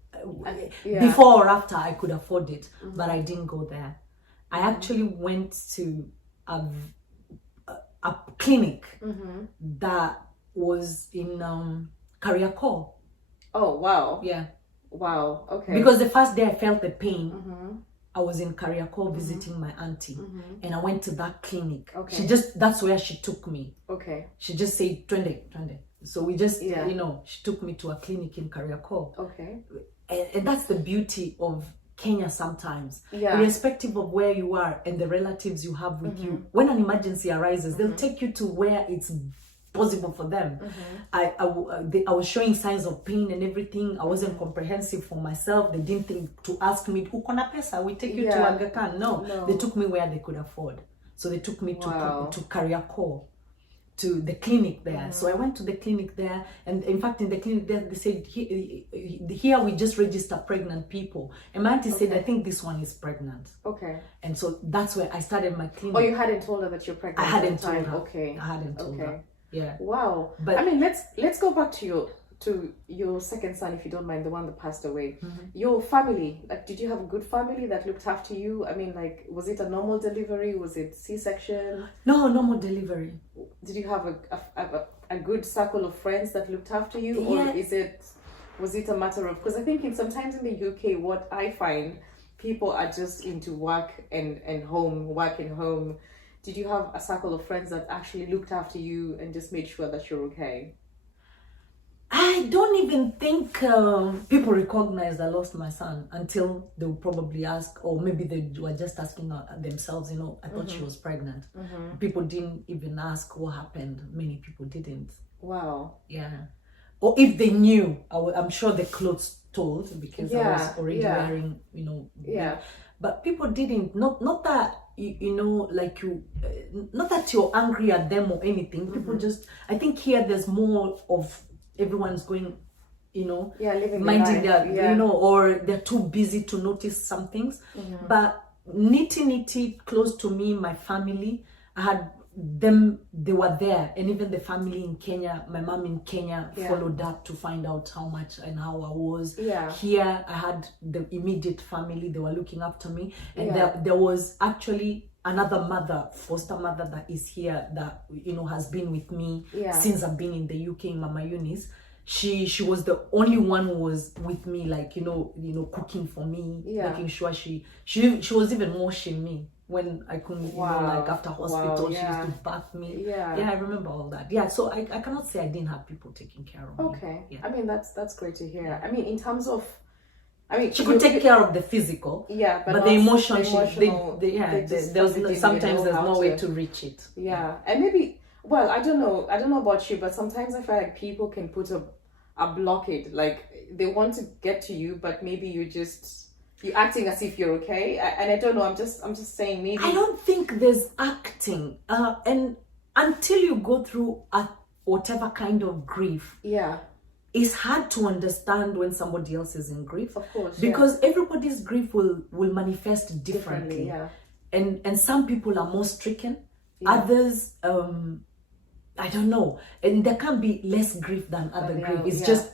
Before or after, I could afford it, but I didn't go there. I actually went to a clinic that was in Kariakor. Oh wow. Yeah. Wow. Okay. Because the first day I felt the pain, I was in Kariakor visiting my auntie, and I went to that clinic. Okay. That's where she took me. Okay. She just said, Twende. So we just, she took me to a clinic in Kariakor. Okay. And that's the beauty of Kenya sometimes. Yeah. Irrespective of where you are and the relatives you have with you, when an emergency arises, they'll take you to where it's possible for them. I was showing signs of pain and everything. I wasn't comprehensive for myself. They didn't think to ask me, "Uko na pesa? We take you to Aga Khan." No, they took me where they could afford. So they took me to Kariakor, to the clinic there. So I went to the clinic there, and in fact in the clinic there they said, here we just register pregnant people. And my auntie said, I think this one is pregnant. Okay. And so that's where I started my clinic. Oh, you hadn't told her that you're pregnant? I hadn't told her. Okay. I hadn't told her. Yeah. Wow. But I mean, let's go back to your second son, if you don't mind, the one that passed away. Your family, like, did you have a good family that looked after you? I mean, like, was it a normal delivery? Was it C-section? No, normal delivery. Did you have a good circle of friends that looked after you, or was it a matter of, because I think sometimes in the UK, what I find, people are just into work and home. Did you have a circle of friends that actually looked after you and just made sure that you're okay? I don't even think people recognized I lost my son until they would probably ask, or maybe they were just asking themselves, I thought she was pregnant. People didn't even ask what happened. Many people didn't. Wow. Yeah. Or if they knew, I'm sure the clothes told, because I was already wearing, Yeah. But people didn't. Not that, not that you're angry at them or anything. People just, I think here there's more of everyone's going, living minding their life, or they're too busy to notice some things. But nitty close to me, my family, I had them, they were there, and even the family in Kenya, my mom in Kenya followed up to find out how much and how I was. Here I had the immediate family, they were looking after me, and there was actually another foster mother that is here that has been with me since I've been in the UK, Mama Eunice. She was the only one who was with me, like cooking for me, making sure she was even washing me when I couldn't, like after hospital, she used to bath me. I remember all that. So I cannot say I didn't have people taking care of me. Okay. I mean, that's great to hear. I mean, in terms of, she could take care of the physical, but the emotional, sometimes there's no way to reach it. And maybe, well, I don't know about you, but sometimes I feel like people can put a blockade, like they want to get to you, but maybe you're acting as if you're okay, and I don't know. I'm just saying, maybe I don't think there's acting, and until you go through whatever kind of grief, it's hard to understand when somebody else is in grief. Of course, because everybody's grief will manifest differently. And some people are more stricken, others I don't know, and there can be less grief than other grief. It's just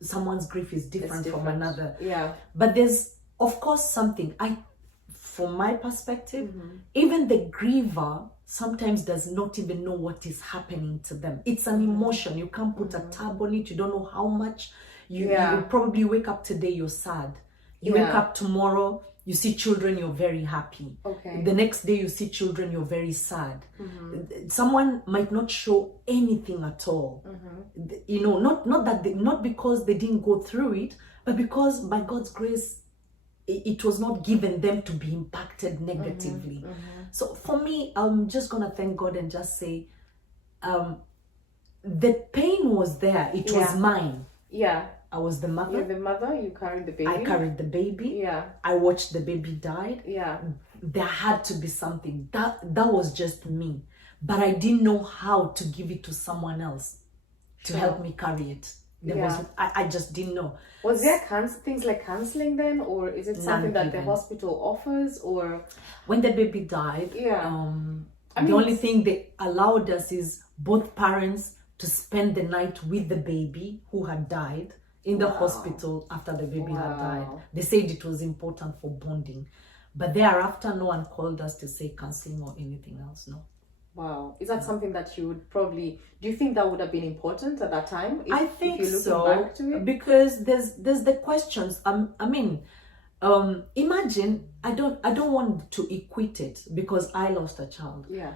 someone's grief is different from another. But there's of course, from my perspective, even the griever sometimes does not even know what is happening to them. It's an emotion. You can't put a tab on it. You don't know how much. You probably wake up today, you're sad. You wake up tomorrow, you see children, you're very happy. Okay. The next day you see children, you're very sad. Someone might not show anything at all. You know, not because they didn't go through it, but because by God's grace, it was not given them to be impacted negatively. So for me, I'm just gonna thank God and just say, the pain was there. It was mine. Yeah. I was the mother. You're the mother. You carried the baby. I carried the baby. Yeah. I watched the baby die. Yeah. There had to be something. That was just me. But I didn't know how to give it to someone else to help me carry it. I just didn't know. Was there things like counseling then, or is it something that the hospital offers, or when the baby died? The only thing they allowed us is both parents to spend the night with the baby who had died in the hospital after the baby had died. They said it was important for bonding, but thereafter no one called us to say counseling or anything else. No. Wow. Is that something that you would probably, do you think that would have been important at that time? I think if you're so, back to it? Because there's the questions. Imagine, I don't want to equate it because I lost a child. Yeah.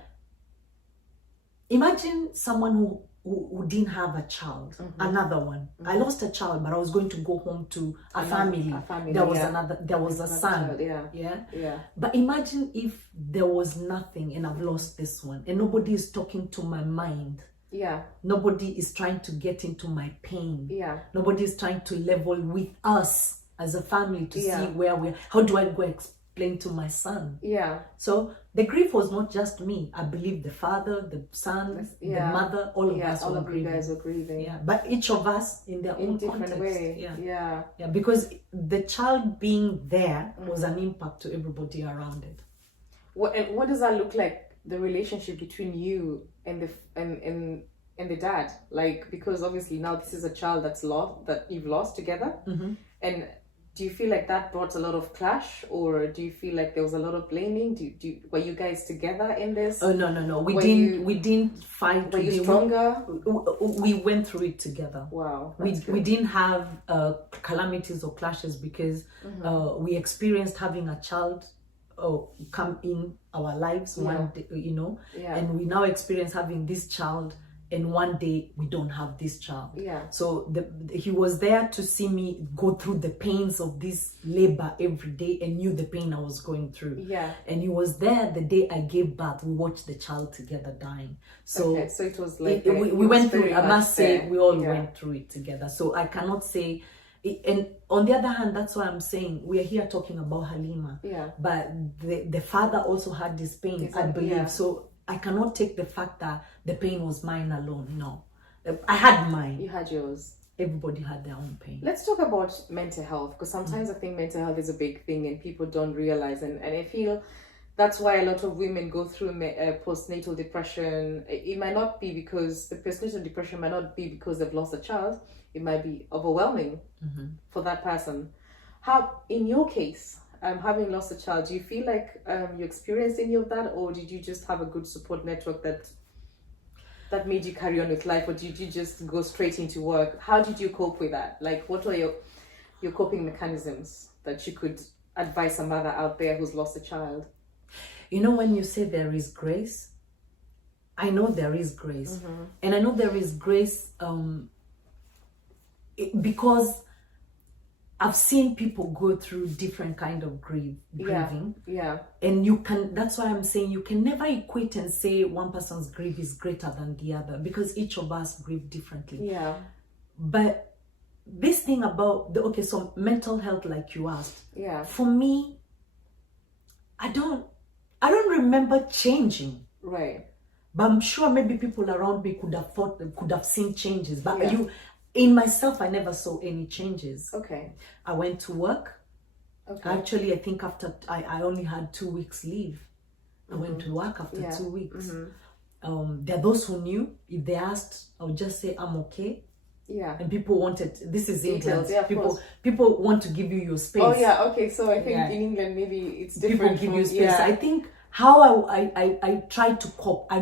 Imagine someone who didn't have a child, another one. I lost a child, but I was going to go home to a family. There was a son. Child, yeah. But imagine if there was nothing and I've lost this one and nobody is talking to my mind. Yeah. Nobody is trying to get into my pain. Yeah. Nobody is trying to level with us as a family to see how do I go explain to my son? Yeah. So the grief was not just me. I believe the father, the son, the mother, all of us were grieving. You guys were grieving. Yeah, but each of us in their own different context. way. Yeah, because the child being there was an impact to everybody around it. What does that look like? The relationship between you and the dad, like, because obviously now this is a child that you've lost together, and do you feel like that brought a lot of clash, or do you feel like there was a lot of blaming? Were you guys together in this? Oh no, we didn't fight. Were you stronger? We went through it together. Wow. We didn't have calamities or clashes because we experienced having a child come in our lives one day, and we now experience having this child, and one day we don't have this child. So he was there to see me go through the pains of this labor every day and knew the pain I was going through. And he was there the day I gave birth. We watched the child together dying. So it was like we went through it. I must say we all went through it together. So I cannot say. And on the other hand, that's why I'm saying we are here talking about Halima. But the father also had this pain, I believe. So I cannot take the fact that the pain was mine alone. No, I had mine. You had yours. Everybody had their own pain. Let's talk about mental health, because sometimes I think mental health is a big thing and people don't realize. And I feel that's why a lot of women go through postnatal depression. It might not be because the postnatal depression might not be because they've lost a child. It might be overwhelming for that person. How, in your case, having lost a child, do you feel like you experienced any of that, or did you just have a good support network that made you carry on with life, or did you just go straight into work? How did you cope with that? Like, what were your coping mechanisms that you could advise a mother out there who's lost a child? When you say there is grace, I know there is grace. And I know there is grace because I've seen people go through different kind of grieving. And that's why I'm saying you can never equate and say one person's grief is greater than the other, because each of us grieve differently. But this thing about so mental health, like you asked, for me, I don't remember changing. Right. But I'm sure maybe people around me could have seen changes. But in myself, I never saw any changes. Okay. I went to work. Okay. Actually, I think after I only had 2 weeks leave. I went to work after 2 weeks. There are those who knew. If they asked, I would just say, I'm okay. Yeah. And people wanted, this is Details, England. yeah, of course. People want to give you your space. Oh yeah, okay. So I think Yeah. in England maybe it's different. People give you space. Yeah. I think how I tried to cope. I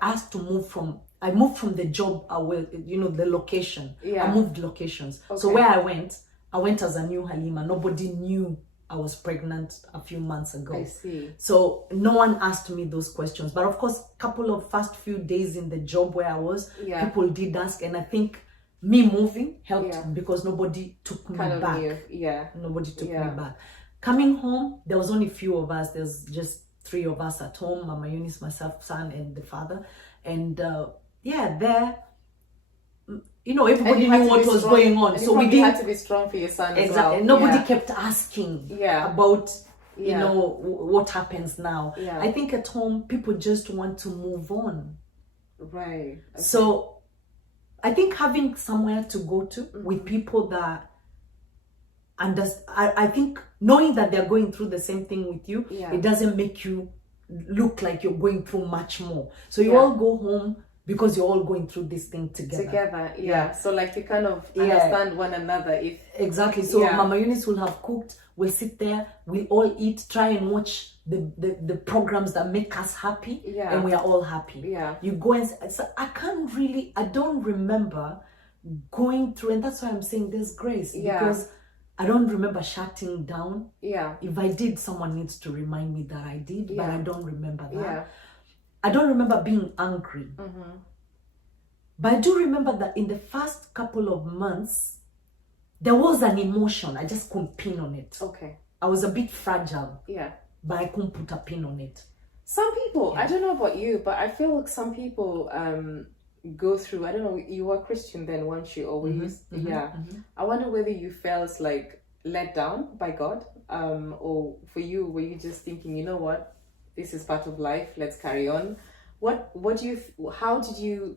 asked to move from. I moved from the job, the location. Yeah. I moved locations. Okay. So where I went as a new Halima. Nobody knew I was pregnant a few months ago. I see. So no one asked me those questions. But of course, couple of first few days in the job where I was, Yeah. people did ask, and I think me moving helped Yeah. because nobody took me Kind of back. new. Yeah. Nobody took Yeah. me back. Coming home, there was only few of us. There's just 3 of us at home: Mama Eunice, myself, son, and the father. And there, everybody knew what was going on. So we had to be strong for your son as well. Nobody Yeah. kept asking Yeah. about Yeah. what happens now. Yeah. I think at home people just want to move on. Right. Okay. So I think having somewhere to go to with people that I think knowing that they're going through the same thing with you, Yeah. it doesn't make you look like you're going through much more. So you Yeah. all go home because you're all going through this thing together. Yeah. So like you kind of Yeah. understand one another. If Exactly. So Yeah. Mama Eunice will have cooked. We'll sit there. We'll all eat. Try and watch the programs that make us happy. Yeah. And we are all happy. Yeah. You go and so I don't remember going through, and that's why I'm saying there's grace. Yeah. Because I don't remember shutting down. Yeah. If I did, someone needs to remind me that I did, but Yeah. I don't remember that. Yeah. I don't remember being angry. But I do remember that in the first couple of months, there was an emotion. I just couldn't pin on it. Okay. I was a bit fragile, Yeah. but I couldn't put a pin on it. Some people, Yeah. I don't know about you, but I feel like some people go through, I don't know, you were Christian then, weren't you? Or were you? Yeah. I wonder whether you felt like let down by God, or for you, were you just thinking, you know what, this is part of life, let's carry on. How did you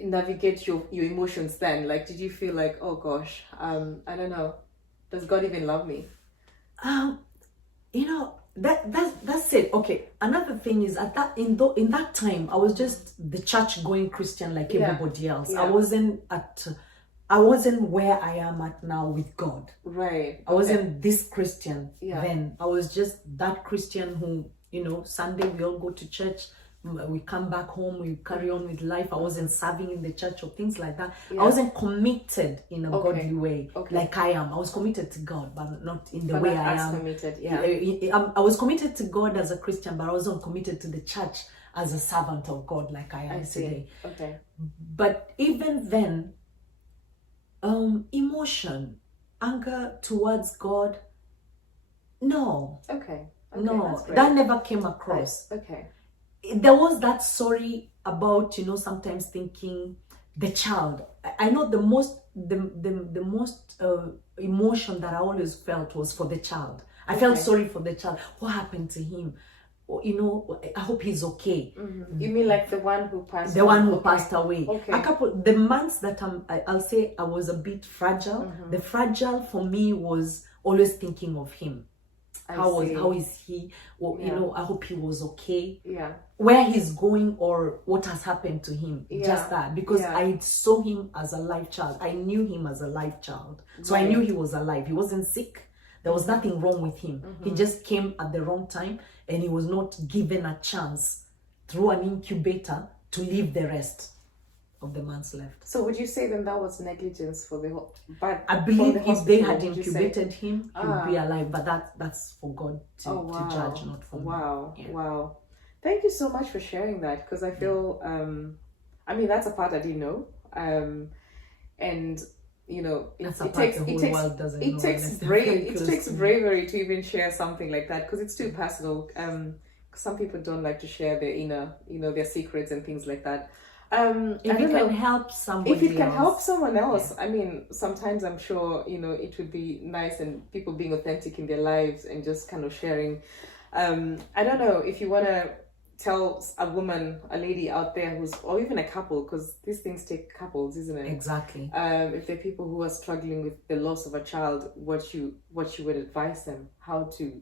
navigate your emotions then? Like, did you feel like, oh gosh, I don't know, does God even love me? That's it. Okay. Another thing is in that time I was just the church going Christian like Yeah. everybody else. Yeah. I wasn't where I am at now with God. Right. I wasn't this Christian Yeah. then. I was just that Christian who, Sunday we all go to church, we come back home, we carry on with life. I wasn't serving in the church or things like that. Yeah. I wasn't committed in a Okay. godly way Okay. like I am. I was committed to God, but not in the But way not I as am. committed, yeah. I was committed to God as a Christian, but I wasn't committed to the church as a servant of God like I am today. Okay. But even then, emotion, anger towards God, no, Okay. no, that's great. that never came across. Okay. There was that sorry about, sometimes thinking the child. I know the most emotion that I always felt was for the child. I felt Okay. sorry for the child. What happened to him? Or, I hope he's okay. You mean like the one who passed? The one who Okay. passed away. Okay. The months that I'll say I was a bit fragile. The fragile for me was always thinking of him. How is he? Or, Yeah. I hope he was okay. Yeah. Where he's going or what has happened to him. Yeah. Just that. Because Yeah. I saw him as a live child. I knew him as a live child. So I Right. knew he was alive. He wasn't sick. There was nothing wrong with him. He just came at the wrong time and he was not given a chance through an incubator to live the rest of the months left. So would you say then that was negligence for the whole? But I believe for the if they hospital, had would you say? incubated him, he would be alive. But that's for God to judge, not for me. Wow. Yeah. Wow. Thank you so much for sharing that, because I feel that's a part I didn't know. And That's a part the whole world doesn't know unless they're very it close takes to me. bravery to even share something like that, because it's too personal. Some people don't like to share their inner, their secrets and things like that. If it can help somebody if it can else. help someone else, I mean, sometimes I'm sure it would be nice, and people being authentic in their lives and just kind of sharing. I don't know if you want to tell a lady out there or even a couple, because these things take couples, isn't it? Exactly. If there are people who are struggling with the loss of a child, what you would advise them, how to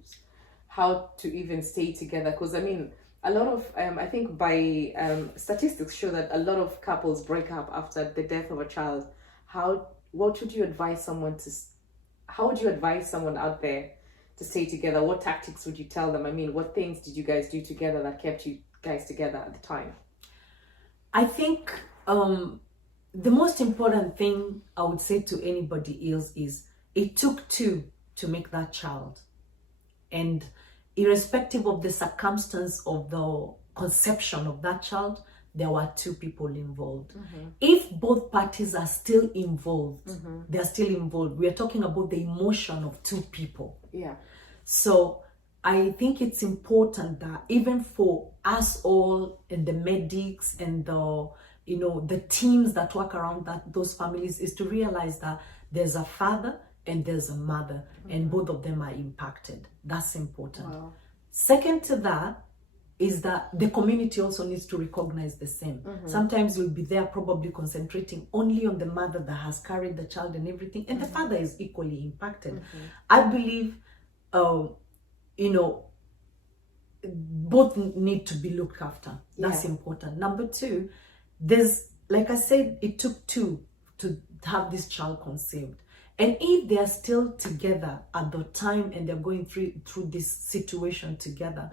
even stay together, because I mean, a lot of I think by statistics show that a lot of couples break up after the death of a child. How would you advise someone out there to stay together? What tactics would you tell them? I mean, what things did you guys do together that kept you guys together at the time? I think the most important thing I would say to anybody else is it took two to make that child. And irrespective of the circumstance of the conception of that child, there were two people involved. If both parties are still involved, they're still involved. We are talking about the emotion of two people. Yeah. So I think it's important that even for us all and the medics and the teams that work around those families is to realize that there's a father and there's a mother, and both of them are impacted. That's important. Wow. Second to that is that the community also needs to recognize the same. Sometimes you'll be there probably concentrating only on the mother that has carried the child and everything, and the father is equally impacted. I believe, both need to be looked after. That's important. Number two, like I said, it took two to have this child conceived. And if they are still together at the time and they're going through this situation together,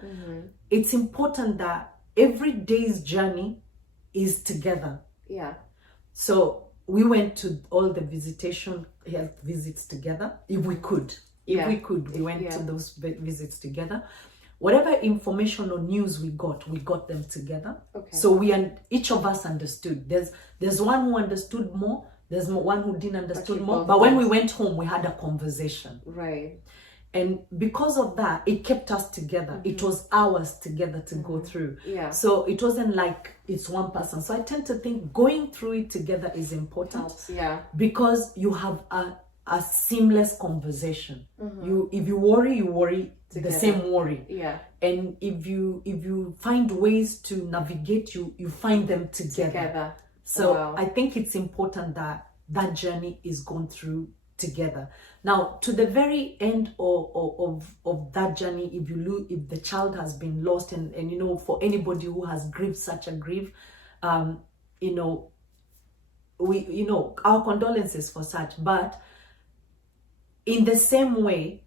it's important that every day's journey is together. Yeah. So we went to all the health visits together, if we could. We went to those visits together. Whatever information or news we got them together. Okay. So each of us understood. There's one who understood more. There's one who didn't understood more. But when we went home, we had a conversation. Right. And because of that, it kept us together. It was hours together to go through. Yeah. So it wasn't like it's one person. So I tend to think going through it together is important. Helps, yeah. Because you have a seamless conversation. If you worry together. The same worry. Yeah. And if you find ways to navigate, you find them together. So I think it's important that journey is gone through together. Now, to the very end of that journey, if the child has been lost, and for anybody who has grieved such a grief, our condolences for such. But in the same way,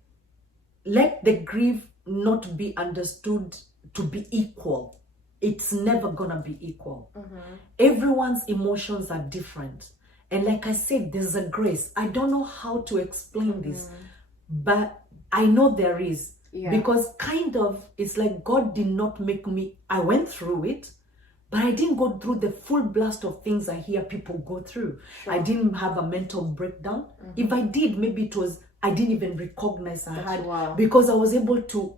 let the grief not be understood to be equal. It's never gonna be equal. Everyone's emotions are different. And like I said, there's a grace. I don't know how to explain this, but I know there is. Yeah. Because it's like God did not make me, I went through it, but I didn't go through the full blast of things I hear people go through. Sure. I didn't have a mental breakdown. If I did, maybe it was, I didn't even recognize I had, because I was able to,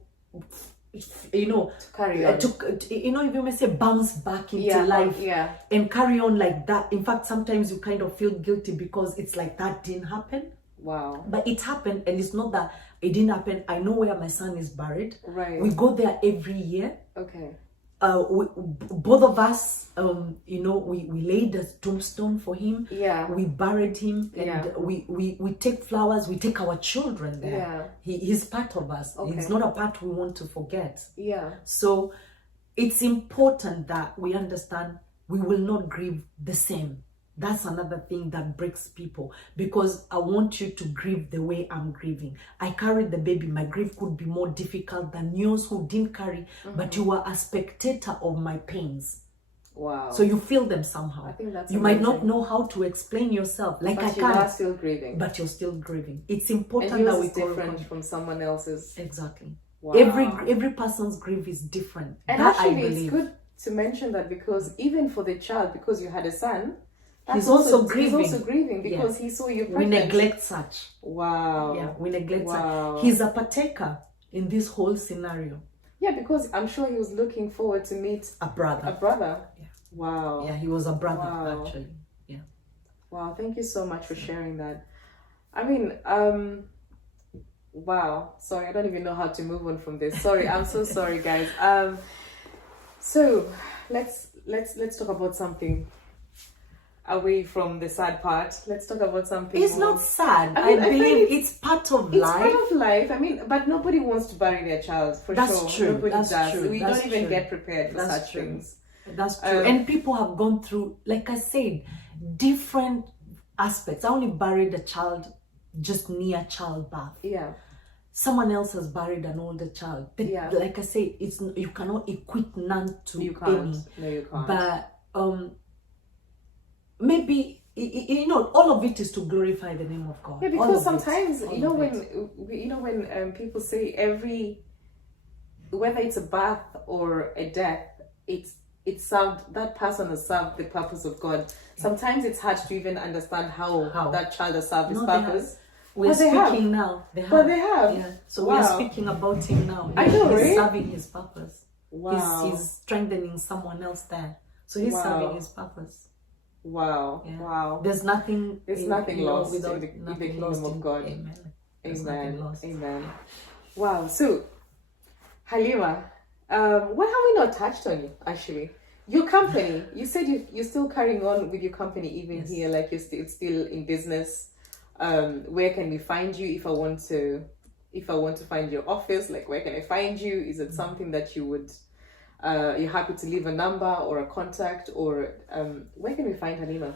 to carry on, if you may say, bounce back into life and carry on like that. In fact, sometimes you kind of feel guilty because it's like that didn't happen. Wow. But it happened, and it's not that it didn't happen. I know where my son is buried. Right. We go there every year. Okay. Both of us, we laid a tombstone for him. Yeah. We buried him, and we take flowers. We take our children there. Yeah. He's part of us. Okay. He's not a part we want to forget. Yeah. So it's important that we understand we will not grieve the same. That's another thing that breaks people, because I want you to grieve the way I'm grieving. I carried the baby. My grief could be more difficult than yours who didn't carry, but you were a spectator of my pains. Wow. So you feel them somehow. I think that's you amazing. might not know how to explain yourself. Like but I can't. You are still grieving. But you're still grieving. It's important and yours that we is different from someone else's. Exactly. Wow. Every person's grief is different. And that actually, I believe. It's good to mention that, because even for the child, because you had a son, he's also grieving. He's also grieving because he saw you pregnant. We neglect such. Wow. Yeah, we neglect such. He's a partaker in this whole scenario. Yeah, because I'm sure he was looking forward to meet a brother. Yeah. Wow. Yeah, he was a brother actually. Yeah. Wow, thank you so much for sharing that. I mean, wow. Sorry, I don't even know how to move on from this. Sorry, I'm so sorry, guys. So let's talk about something. away from the sad part, let's talk about something. It's not sad. I mean, I believe find it's part of it's life. part of life. I mean, but nobody wants to bury their child, for That's sure. true. Nobody That's does. true. We That's don't even true. get prepared for That's such true. things. That's true. And people have gone through, like I said, different aspects. I only buried a child just near childbirth. Yeah. Someone else has buried an older child. But Yeah. like I say, it's you cannot equate none to You can't. any. No, you can't. But maybe all of it is to glorify the name of God. Yeah, All because of it. sometimes All you know of it. when people say whether it's a birth or a death, it's served, that person has served the purpose of God. Sometimes it's hard to even understand how that child has served his No, they purpose. We're But they have. speaking now. They have. But they have. Yeah. So Wow. we are speaking about him now. I know, He's right? serving his purpose. Wow. He's strengthening someone else there. So he's Wow. serving his purpose. Wow. Yeah. Wow. There's nothing. There's nothing lost without in the nothing kingdom lost of in- God. Amen. There's nothing Amen. lost. Amen. Wow. So, Halima, what have we not touched on, actually? Your company, you said you're still carrying on with your company even Yes. here, like you're still in business. Where can we find you if I want to find your office? Like, where can I find you? Is it something that you would you're happy to leave a number or a contact, or where can we find Halima?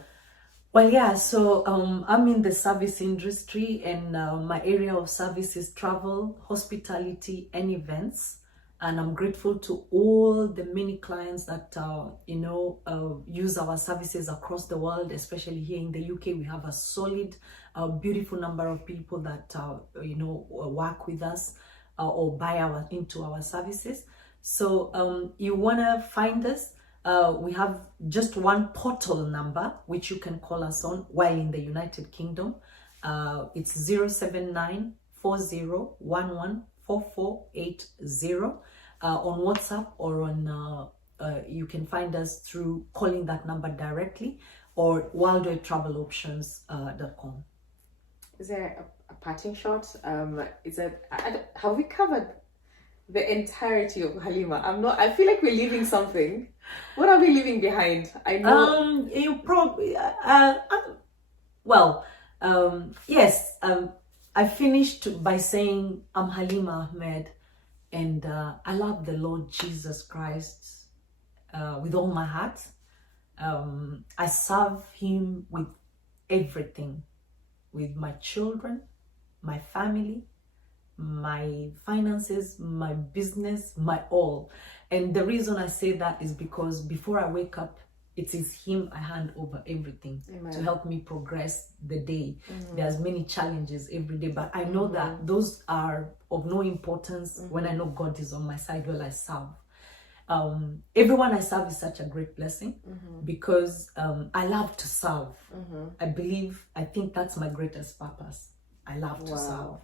Well, yeah, so I'm in the service industry, and my area of service is travel, hospitality, and events. And I'm grateful to all the many clients that, use our services across the world, especially here in the UK. We have a solid, beautiful number of people that, work with us or buy into our services. So you want to find us, we have just one portal number, which you can call us on while in the United Kingdom. It's 079 4011 4480 on WhatsApp, or on you can find us through calling that number directly, or worldwidetraveloptions.com. Is there a parting shot? Have we covered the entirety of Halima? I feel like we're leaving something. What are we leaving behind? I know. You probably yes. I finished by saying I'm Halima Ahmed, and I love the Lord Jesus Christ with all my heart. I serve Him with everything, with my children, my family, my finances, my business, my all. And the reason I say that is because before I wake up, it is Him I hand over everything. Amen. To help me progress the day. There's many challenges every day, but I know that those are of no importance when I know God is on my side while I serve. Everyone I serve is such a great blessing because I love to serve. I think that's my greatest purpose. I love to serve.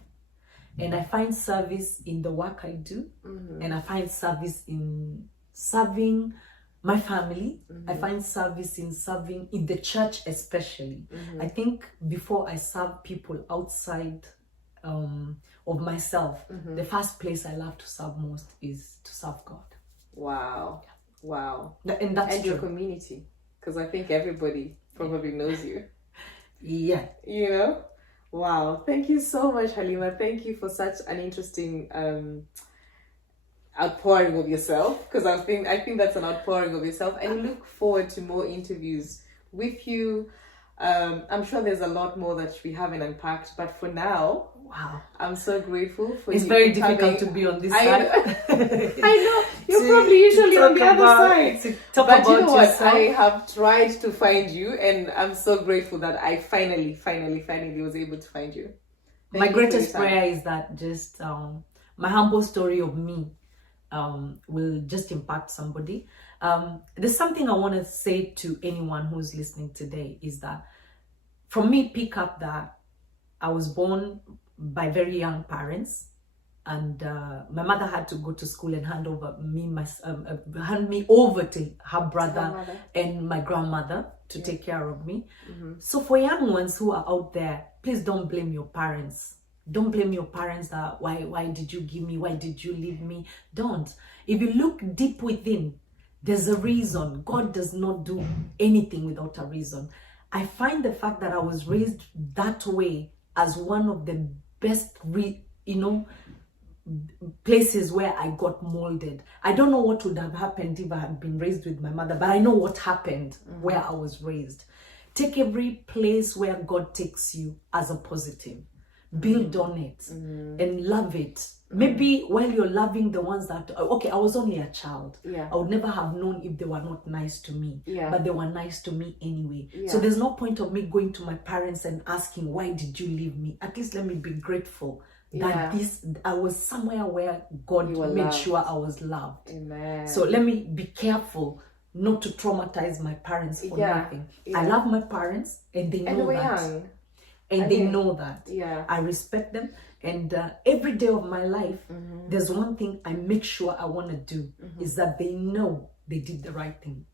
And I find service in the work I do, and I find service in serving my family. I find service in serving in the church, especially. I think before I serve people outside of myself, the first place I love to serve most is to serve God. Wow. Wow. And that's your community, because I think everybody probably knows you. Yeah. You know? Wow. Thank you so much, Halima. Thank you for such an interesting outpouring of yourself, because I think that's an outpouring of yourself, and I look forward to more interviews with you. I'm sure there's a lot more that we haven't unpacked, but for now, wow, I'm so grateful for you. It's very difficult to be on this side. I know. You're probably usually on the other side. But you know what? Yourself. I have tried to find you, and I'm so grateful that I finally was able to find you. My greatest prayer is that just my humble story of me will just impact somebody. There's something I want to say to anyone who's listening today, is that from me, pick up that I was born by very young parents, and my mother had to go to school and hand me over to her brother and my grandmother to take care of me. So for young ones who are out there, please don't blame your parents. Don't blame your parents that why did you give me, why did you leave me? Don't. If you look deep within, there's a reason. God does not do anything without a reason. I find the fact that I was raised that way as one of the best, places where I got molded. I don't know what would have happened if I had been raised with my mother, but I know what happened where I was raised. Take every place where God takes you as a positive. Build on it and love it. Maybe while you're loving the ones that, okay, I was only a child. Yeah. I would never have known if they were not nice to me. Yeah. But they were nice to me anyway. Yeah. So there's no point of me going to my parents and asking, why did you leave me? At least let me be grateful that I was somewhere where God made loved. sure I was loved. Amen. So let me be careful not to traumatize my parents for nothing. Yeah. I love my parents and they know that. Young. And they know that. Yeah. I respect them. And every day of my life, there's one thing I make sure I want to do is that they know they did the right thing.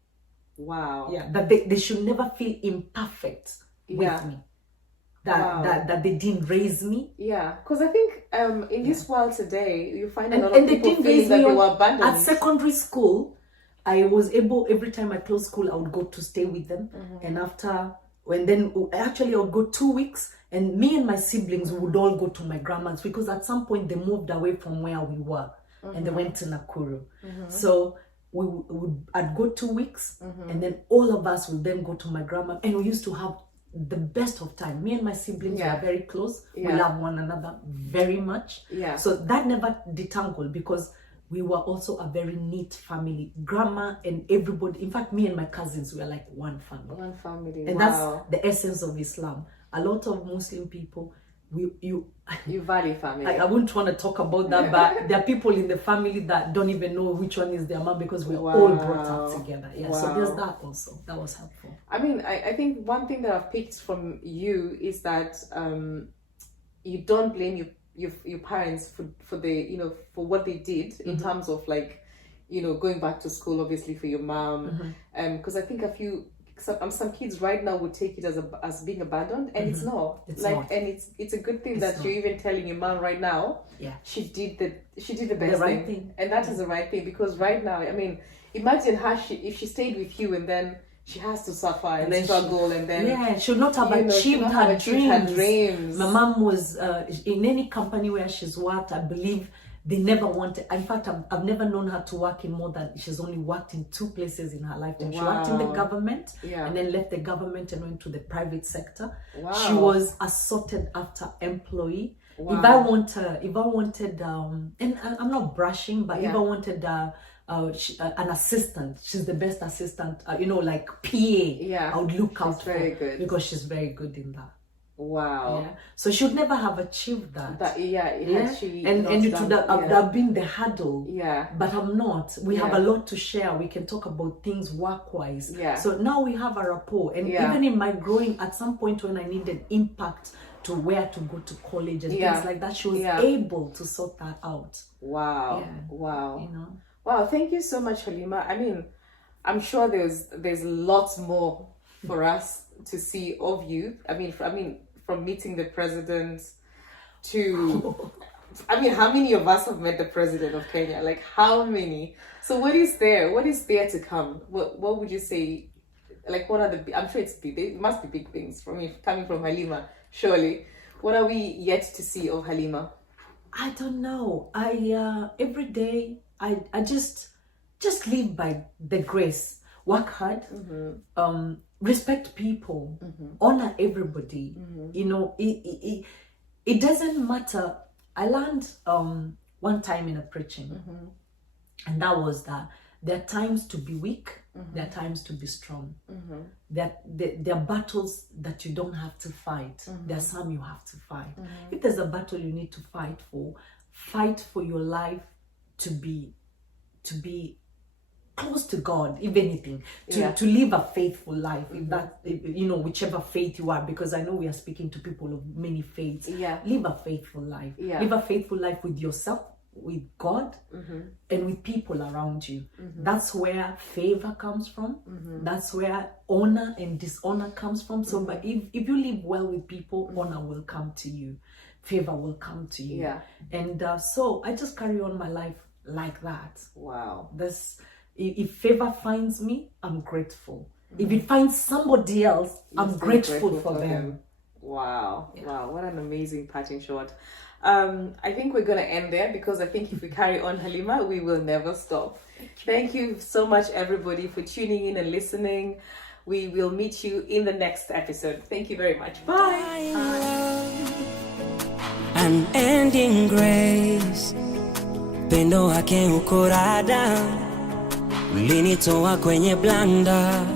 Wow. Yeah. That they should never feel imperfect with me. That they didn't raise me. Yeah. Because I think in this world today, you find a lot and of they people didn't feeling raise that me they were abandoned. At secondary school, I was able, every time I closed school, I would go to stay with them. And actually I would go 2 weeks, and me and my siblings would all go to my grandma's, because at some point they moved away from where we were and they went to Nakuru. So I'd go 2 weeks and then all of us would then go to my grandma, and we used to have the best of time. Me and my siblings were very close. We love one another very much. So that never detangled, because we were also a very neat family. Grandma and everybody, in fact, me and my cousins were like one family. One family. And that's the essence of Islam. A lot of Muslim people, you value family. I wouldn't want to talk about that, but there are people in the family that don't even know which one is their mom, because we're all brought up together. So there's that also. That was helpful. I mean, I think one thing that I've picked from you is that you don't blame your parents for the for what they did in terms of going back to school, obviously for your mom, because I think some kids right now would take it as being abandoned, and it's not. And it's a good thing that you're even telling your mom right now. Yeah, she did the best thing, and that is the right thing, because right now, I mean, imagine if she stayed with you and then she has to suffer and then struggle, and then she would not have achieved her dreams. My mom was in any company where she's worked, I believe they never wanted. In fact, I've never known her to work in more than, she's only worked in 2 places in her lifetime. She worked in the government and then left the government and went to the private sector. She was a sorted after employee. If I wanted and I'm not brushing, but if I wanted an assistant, she's the best assistant, like PA. I would look out for her, because she's very good in that. Wow. So she would never have achieved that. And it would have been the hurdle. But I'm not. We have a lot to share. We can talk about things work-wise. So now we have a rapport. And even in my growing, at some point when I needed impact to where to go to college and things like that, she was able to sort that out. Wow. Wow, thank you so much, Halima. I mean, I'm sure there's lots more for us to see of you. I mean, from meeting the president to, how many of us have met the president of Kenya? Like, how many? So what is there? What is there to come? What would you say? Like, what are I'm sure it's big. It must be big things coming from Halima, surely. What are we yet to see of Halima? I don't know. Every day I just live by the grace. Work hard, respect people, honor everybody. It doesn't matter. I learned one time in a preaching, and that was that there are times to be weak, there are times to be strong. There are battles that you don't have to fight. There are some you have to fight. If there's a battle you need to fight for your life to be close to God, if anything, to live a faithful life, if that, whichever faith you are, because I know we are speaking to people of many faiths. Live a faithful life. Live a faithful life with yourself, with God, and with people around you. That's where favor comes from. That's where honor and dishonor comes from. So, but if you live well with people, honor will come to you, favor will come to you. And so I just carry on my life like that. Wow. If favor finds me, I'm grateful. If it finds somebody else, I'm grateful for them. Wow. Yeah. Wow. What an amazing parting shot. I think we're going to end there, because I think if we carry on, Halima, we will never stop. Thank you so much, everybody, for tuning in and listening. We will meet you in the next episode. Thank you very much. Bye. An ending grace, pendo wake ukorada, ulinitoa kwenye blanda.